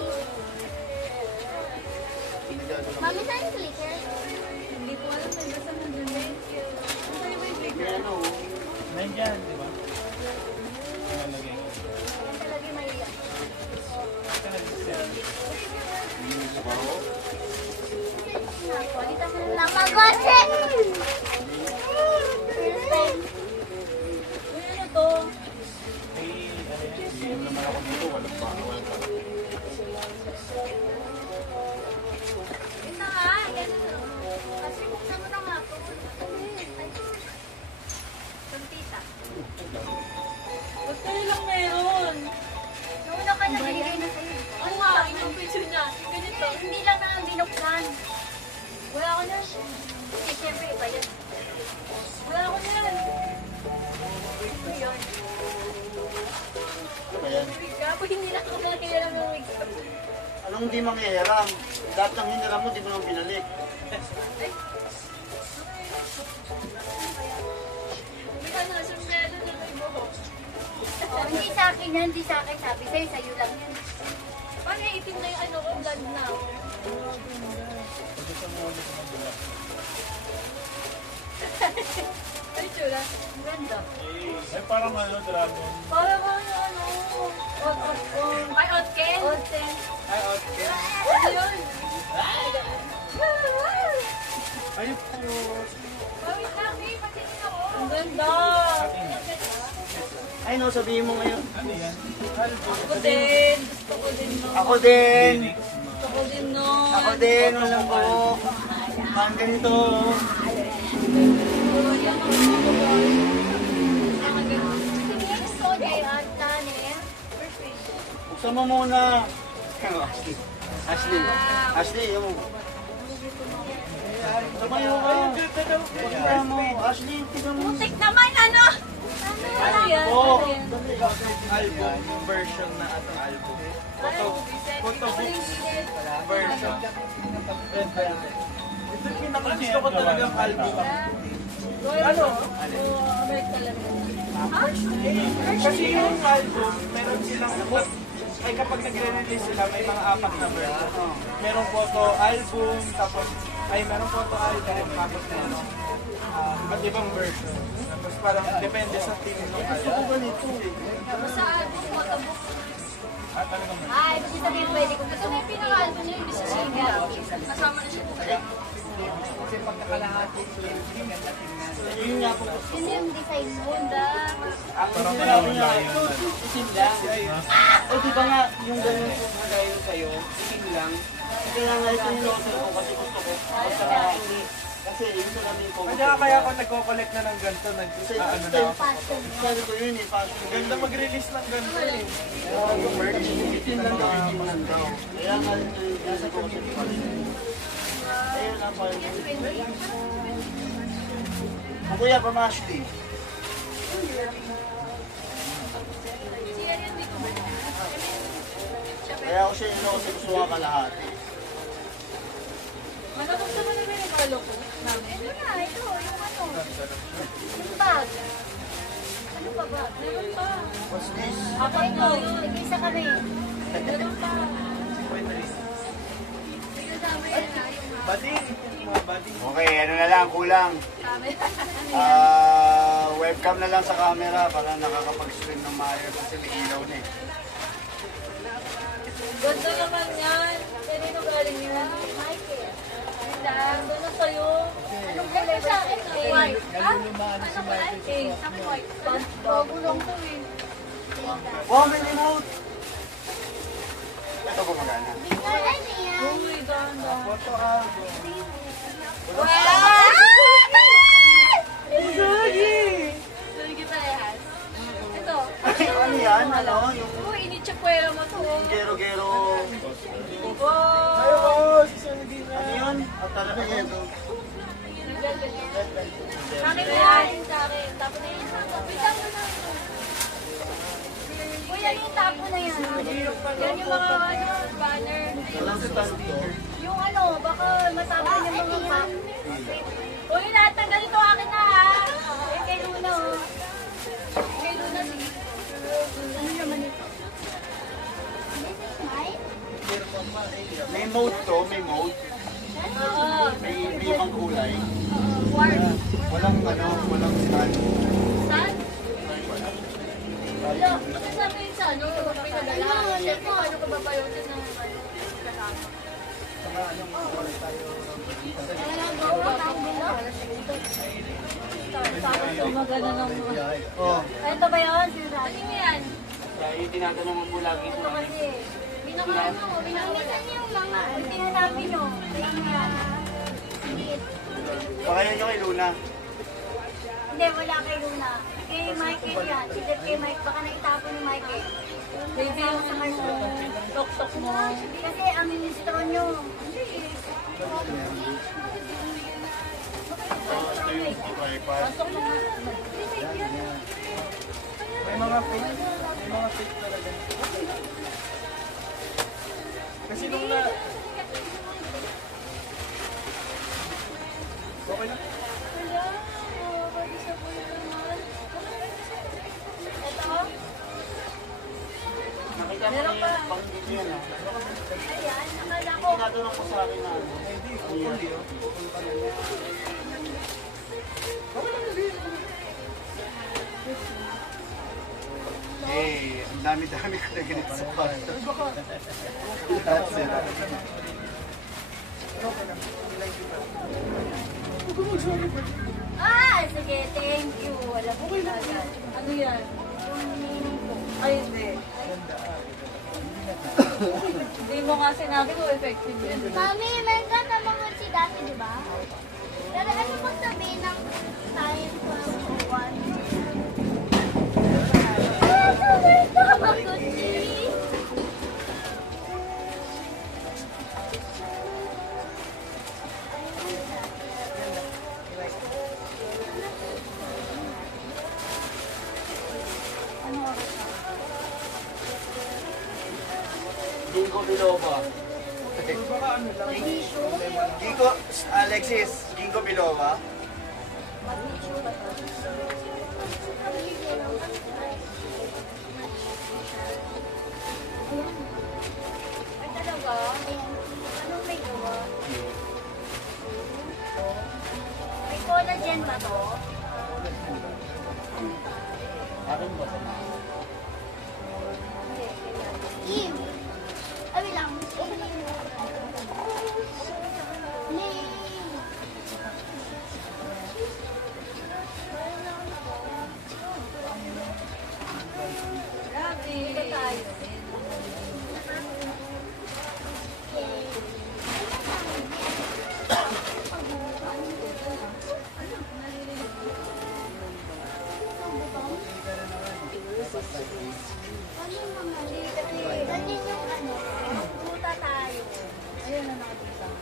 Mami, saan yung clicker? Hindi ko alam. Basta nandun. Thank you. May ano, Nandyan, di ba? Nalagay ko. Yan talaga yung mahirap. Ito na discern. Dito mo lang mag-watch. Uy, ano to? May, ano yan, DM naman ako dito. Walang pa. Ito nga, ganun. Kasi buksan mo na nga ito. Tumpita. Ba't kayo lang meron? Nung una ka nabigay na sa'yo. Oo nga, yung picture niya. Ganito. Hindi lang na binuksan. Wala ko na. Kasi syempre iba yan. Wala ko na yan. Ito yun. ano ba yan? Kapag hindi na ako nakakilala ng wig. Anong hindi mangyayaram? Lahat ng hiniram mo, di mo nang binalik. Hindi ka na, sombrero na may buhok. Oh, hindi sa akin yan, hindi sa akin. Sabi sa'yo, sa'yo lang yan. Paano itim na yung ano ko, blood na. Ay, tsura. Ang ganda. Ay, parang ano, dragon. Para ba yung ano? Ay, Otken. Oten. Ay, okay. Ano yun? Ayun po. Bawit lang, eh. Patingin ako. Ang ganda. Ay no, sabihin mo ngayon. Ano yan? Ako din. Gusto ko din no. Ako din. Gusto ko din no. Ako din, walang buhok. Parang ganito. So, Jayon, Tanner. Buksan mo muna. Ashley. Ashley. Ashley, yun mo. Tumayo ka. Buksan mo. Ashley, tignan mo. Tik naman, ano? Ano yan? Oo. Ano yan? Album version na ato album. Photobook version. Red velvet. Ito yung pinakagusto ko talagang album. Ano? American talaga. Kasi yung album, meron silang ay kapag nagre-release sila, may mga apat na version. Merong photo album, tapos ay merong photo album, tapos meron iba't ibang version. Tapos parang depende sa team ng album. Sa album, photobook. Ah, talagang Ay, kasi sabihin pwede ko. Ito na yung pinaka-album niya, yung sa single. Kasama na siya dito. Kasi pagkakalahati, ganda tingnan. Yun nga po. Yun yung design mo. Ganda. Ang sinabi niya, itim lang. Eh, di ba nga, yung ganun po na gaya sa'yo, itim lang. Kaya nga ito yung loto ko kasi gusto ko. Kasi yung salamin ko. Kaya ako nagko-collect na ng ganito, ano na ako. Fashion. Sabi ko yun eh, fashion. Ganda mag-release ng ganito eh. Yung merch, itim lang daw, itim lang daw. Kaya nga, nasa ko kasi fashion. Ayun ang parang. Ang kuya, from Ashley. Kaya ako siya yun ako sa gusto ka kalahati. Nakakita mo naman yung regalo ko. Namin. Ito na, ito. Yung ano. Yung bag. Ano pa ba? Meron pa. What's this? Apat na yun. Nag-isa kami. Meron pa. Bading! mga buddy. Okay, ano na lang, kulang. Webcam na lang sa camera para nakakapag-stream ng maayos kasi may ilaw na eh. Ganda naman yan. Kanino galing yan? Michael. Ganda sa'yo. Anong kulay sa akin? White. Ano kulay? Pink. Ako white. Bagulong to eh. Wow, may remote! Ito gumagana. Uy, ganda. Photo album. Sige parehas. Ito. Ano yan? Ano? Yung Uy, inichapuera mo to. gero-gero. Wow. Ay, oh, si Sandy na. Ano yun? At talaga ito. Sa akin yan. Sa akin. Tapos na yun. Kuya, yung tapo na yan. Yan yung mga banner. Walang stand dito. Yung ano, baka matapon yung mga map. Uy, lahat ng ganito akin na ha. Eh, kay Luna oh. Kay Luna, sige. Ano naman ito? May mode to, may mode. Oo. May ibang kulay. Warm. Walang ano, walang stand. Saan? Wala. Sabi yun sa ano, pinadala. Siyempre, paano ka babayotin ng ano, kasama? Magana ng mga. Oh. Ito ba yun? Ano yan? Yung tinatanong mo lagi Ito kasi. Binakain mo. Binakain yung mga. Tinanapin nyo. Tingnan mo yan. Baka yan yung kay Luna. Hindi, wala kay Luna. Kay Michael yan. Sige kay Mike. Baka naitapon ni Michael. Baby, yung sa tok-tok mo. Kasi ang ministro nyo. Pasok mo nga. May mga fake talaga. Kasi nung na... Okay lang. Wala. Pwede sa po yun naman. Ito. Nakita mo Meron pa. yung pang-video yan ah. Ayan. Akala ko. Tinatanong ko sa akin na ano. Hindi, hindi oh. Eh, ang dami-dami ko na ganito sa kwarto. That's it. Ah! Sige, thank you. Wala ko talaga. Ano yan? Ay, hindi. Hindi mo nga sinabi ko effective yun. Mami, meron ka naman si dati, di ba? Pero ano pag sabihin ng science 101? Ginkgo biloba. Ginkgo, Alexis, Ginkgo biloba. Ay, talaga? Anong may gawa? May collagen ba to? Akin ba? Eve. Abi lang. Grabe. Ba tayo? Ganyan yung ano. Puta tayo. Ayun na nakikita mo.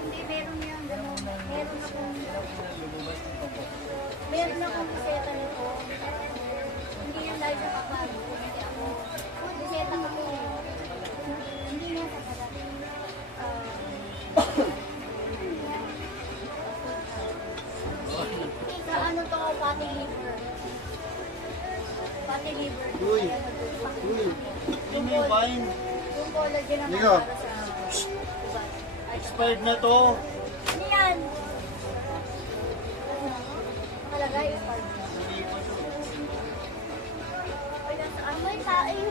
Hindi, meron yan. Meron akong reseta nito. Hindi yan dahil sa papag. Hindi ako. Reseta kami. Hindi yan sa sarap. Sa ano to, fatty liver. Fatty liver. Uy. Uy. Yung wine. Yung collagen naman Nico. para sa Expired na to. Ano yan? Nakalagay, card. Amoy tayo.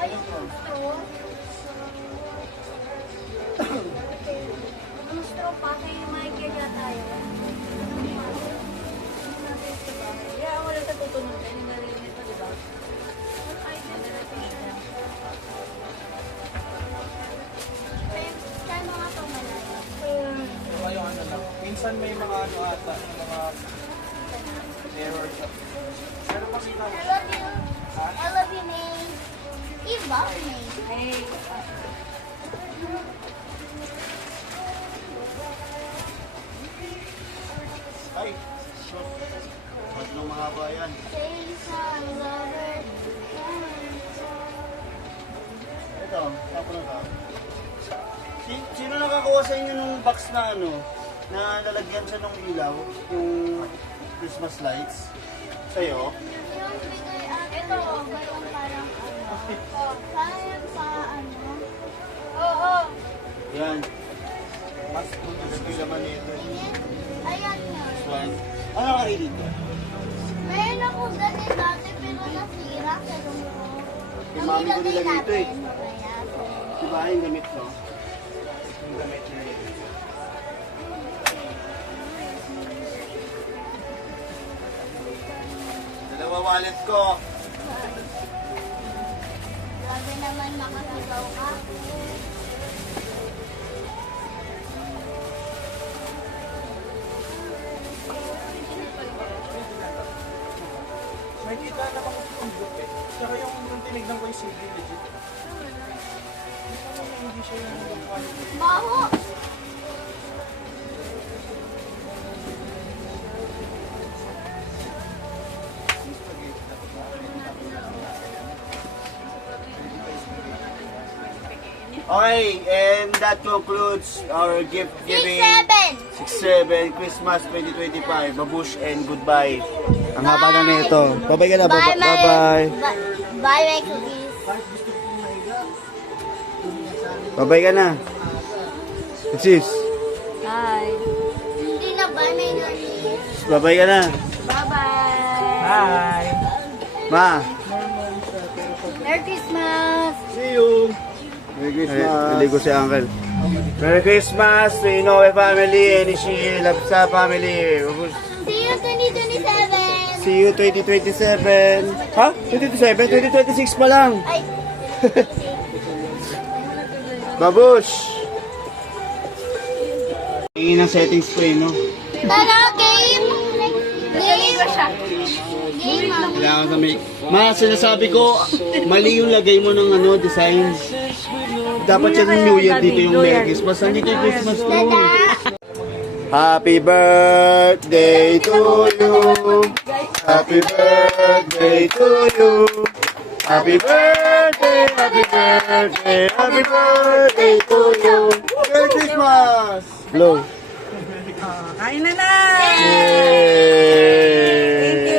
Ay, yung straw. Ang straw pa, kaya may kaya tayo. Kaya ako lang natutunan ka, hindi narinig pa, diba? Ay, generation. Saan mga pamalayo? Pero yung ano lang, minsan may mga ano ata, mga error siya. Pero pag ikaw, I love you. I love you, May. Iba, May. Hey. Ay, shot. Matlong mahaba yan. Say some lover. Ito, tapo na ka. Sino nakakuha sa inyo nung box na ano, na lalagyan siya ng ilaw, yung Christmas lights? Sa'yo? Yung bigay ito, ganun parang ano. Oh, parang sa ano. Oo. Yan. Mas kung laman nito. Ayan nga. This one. Ano kayo dito? Mayroon ako ganun dati pero nasira sa lumo. Yung mami ko nila dito eh. Kaya, Diba yung gamit ko? Yung gamit niya yun. Dalawa wallet ko. grabe naman makasigaw ka. may kita na ako yung book eh. Tsaka yung tinignan ko yung CD legit. Hindi siya yung quality. Baho! Okay, and that concludes our gift giving 6-7! 6-7 Christmas 2025. Babush and goodbye. Ang haba na nito. Bye-bye ka na. Bye, Bye-bye. Bye, my cookies. Bye-bye ka na. Sis, Hi. Hindi na ba, may nanis? bye-bye ka na. Bye-bye. Hi! Ma. Merry Christmas! See you. Merry Christmas. Naligo si Uncle. Merry Christmas to Inoue family and Ishi Labsa family. See you 2027! See you 2027. Ha? 2027? 2026 pa lang. Ay! Babush! Tingin ng settings ko eh, no? Tara, game! Game! Game, ma'am. Kailangan sa may... Ma, sinasabi ko, mali yung lagay mo ng ano, design. Dapat yan yung New Year dito yung Merry Christmas. Nandito yung Christmas ko. Happy birthday to you. Happy birthday to you. Happy birthday, happy birthday, happy birthday to you. Merry Christmas! Blow. Kain na na! Thank you.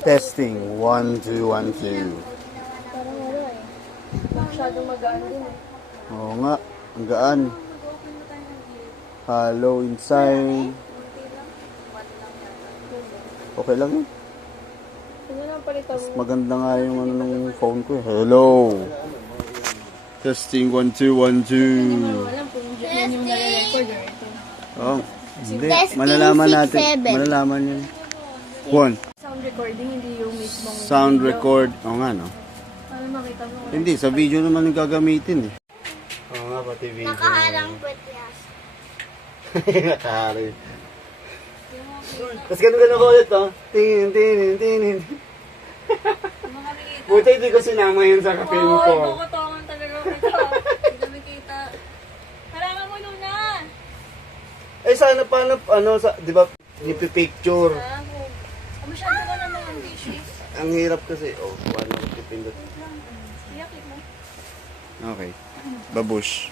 Testing 1 2 1 2. Masyadong magaan din eh. Oo nga, ang gaan. Hello inside. Okay lang yun. Mas maganda nga yung ano ng phone ko eh. Hello. Testing 1 2 1 2. Oh, hindi. Testing Malalaman natin. 6-7. Malalaman yun. 1. Sound recording, hindi yung mismong Sound record. Oo nga no. Para makita mo. Hindi, sa video naman yung gagamitin eh. Oo nga, pati video. Nakaharang putyas. Nakaharang. Tapos ganun-ganun ko ulit, oh. Tingin, tingin, tingin. Buti hindi ko sinama yun sa kapin Oo, ko. kukutongan talaga kita. Hindi kami kita. Harangan mo, Luna! Eh, sana paano, ano, di ba, nipipicture. Masyado ka naman ambitious. Ang hirap kasi, paano pipindot. Iyakit mo. Okay. Babush.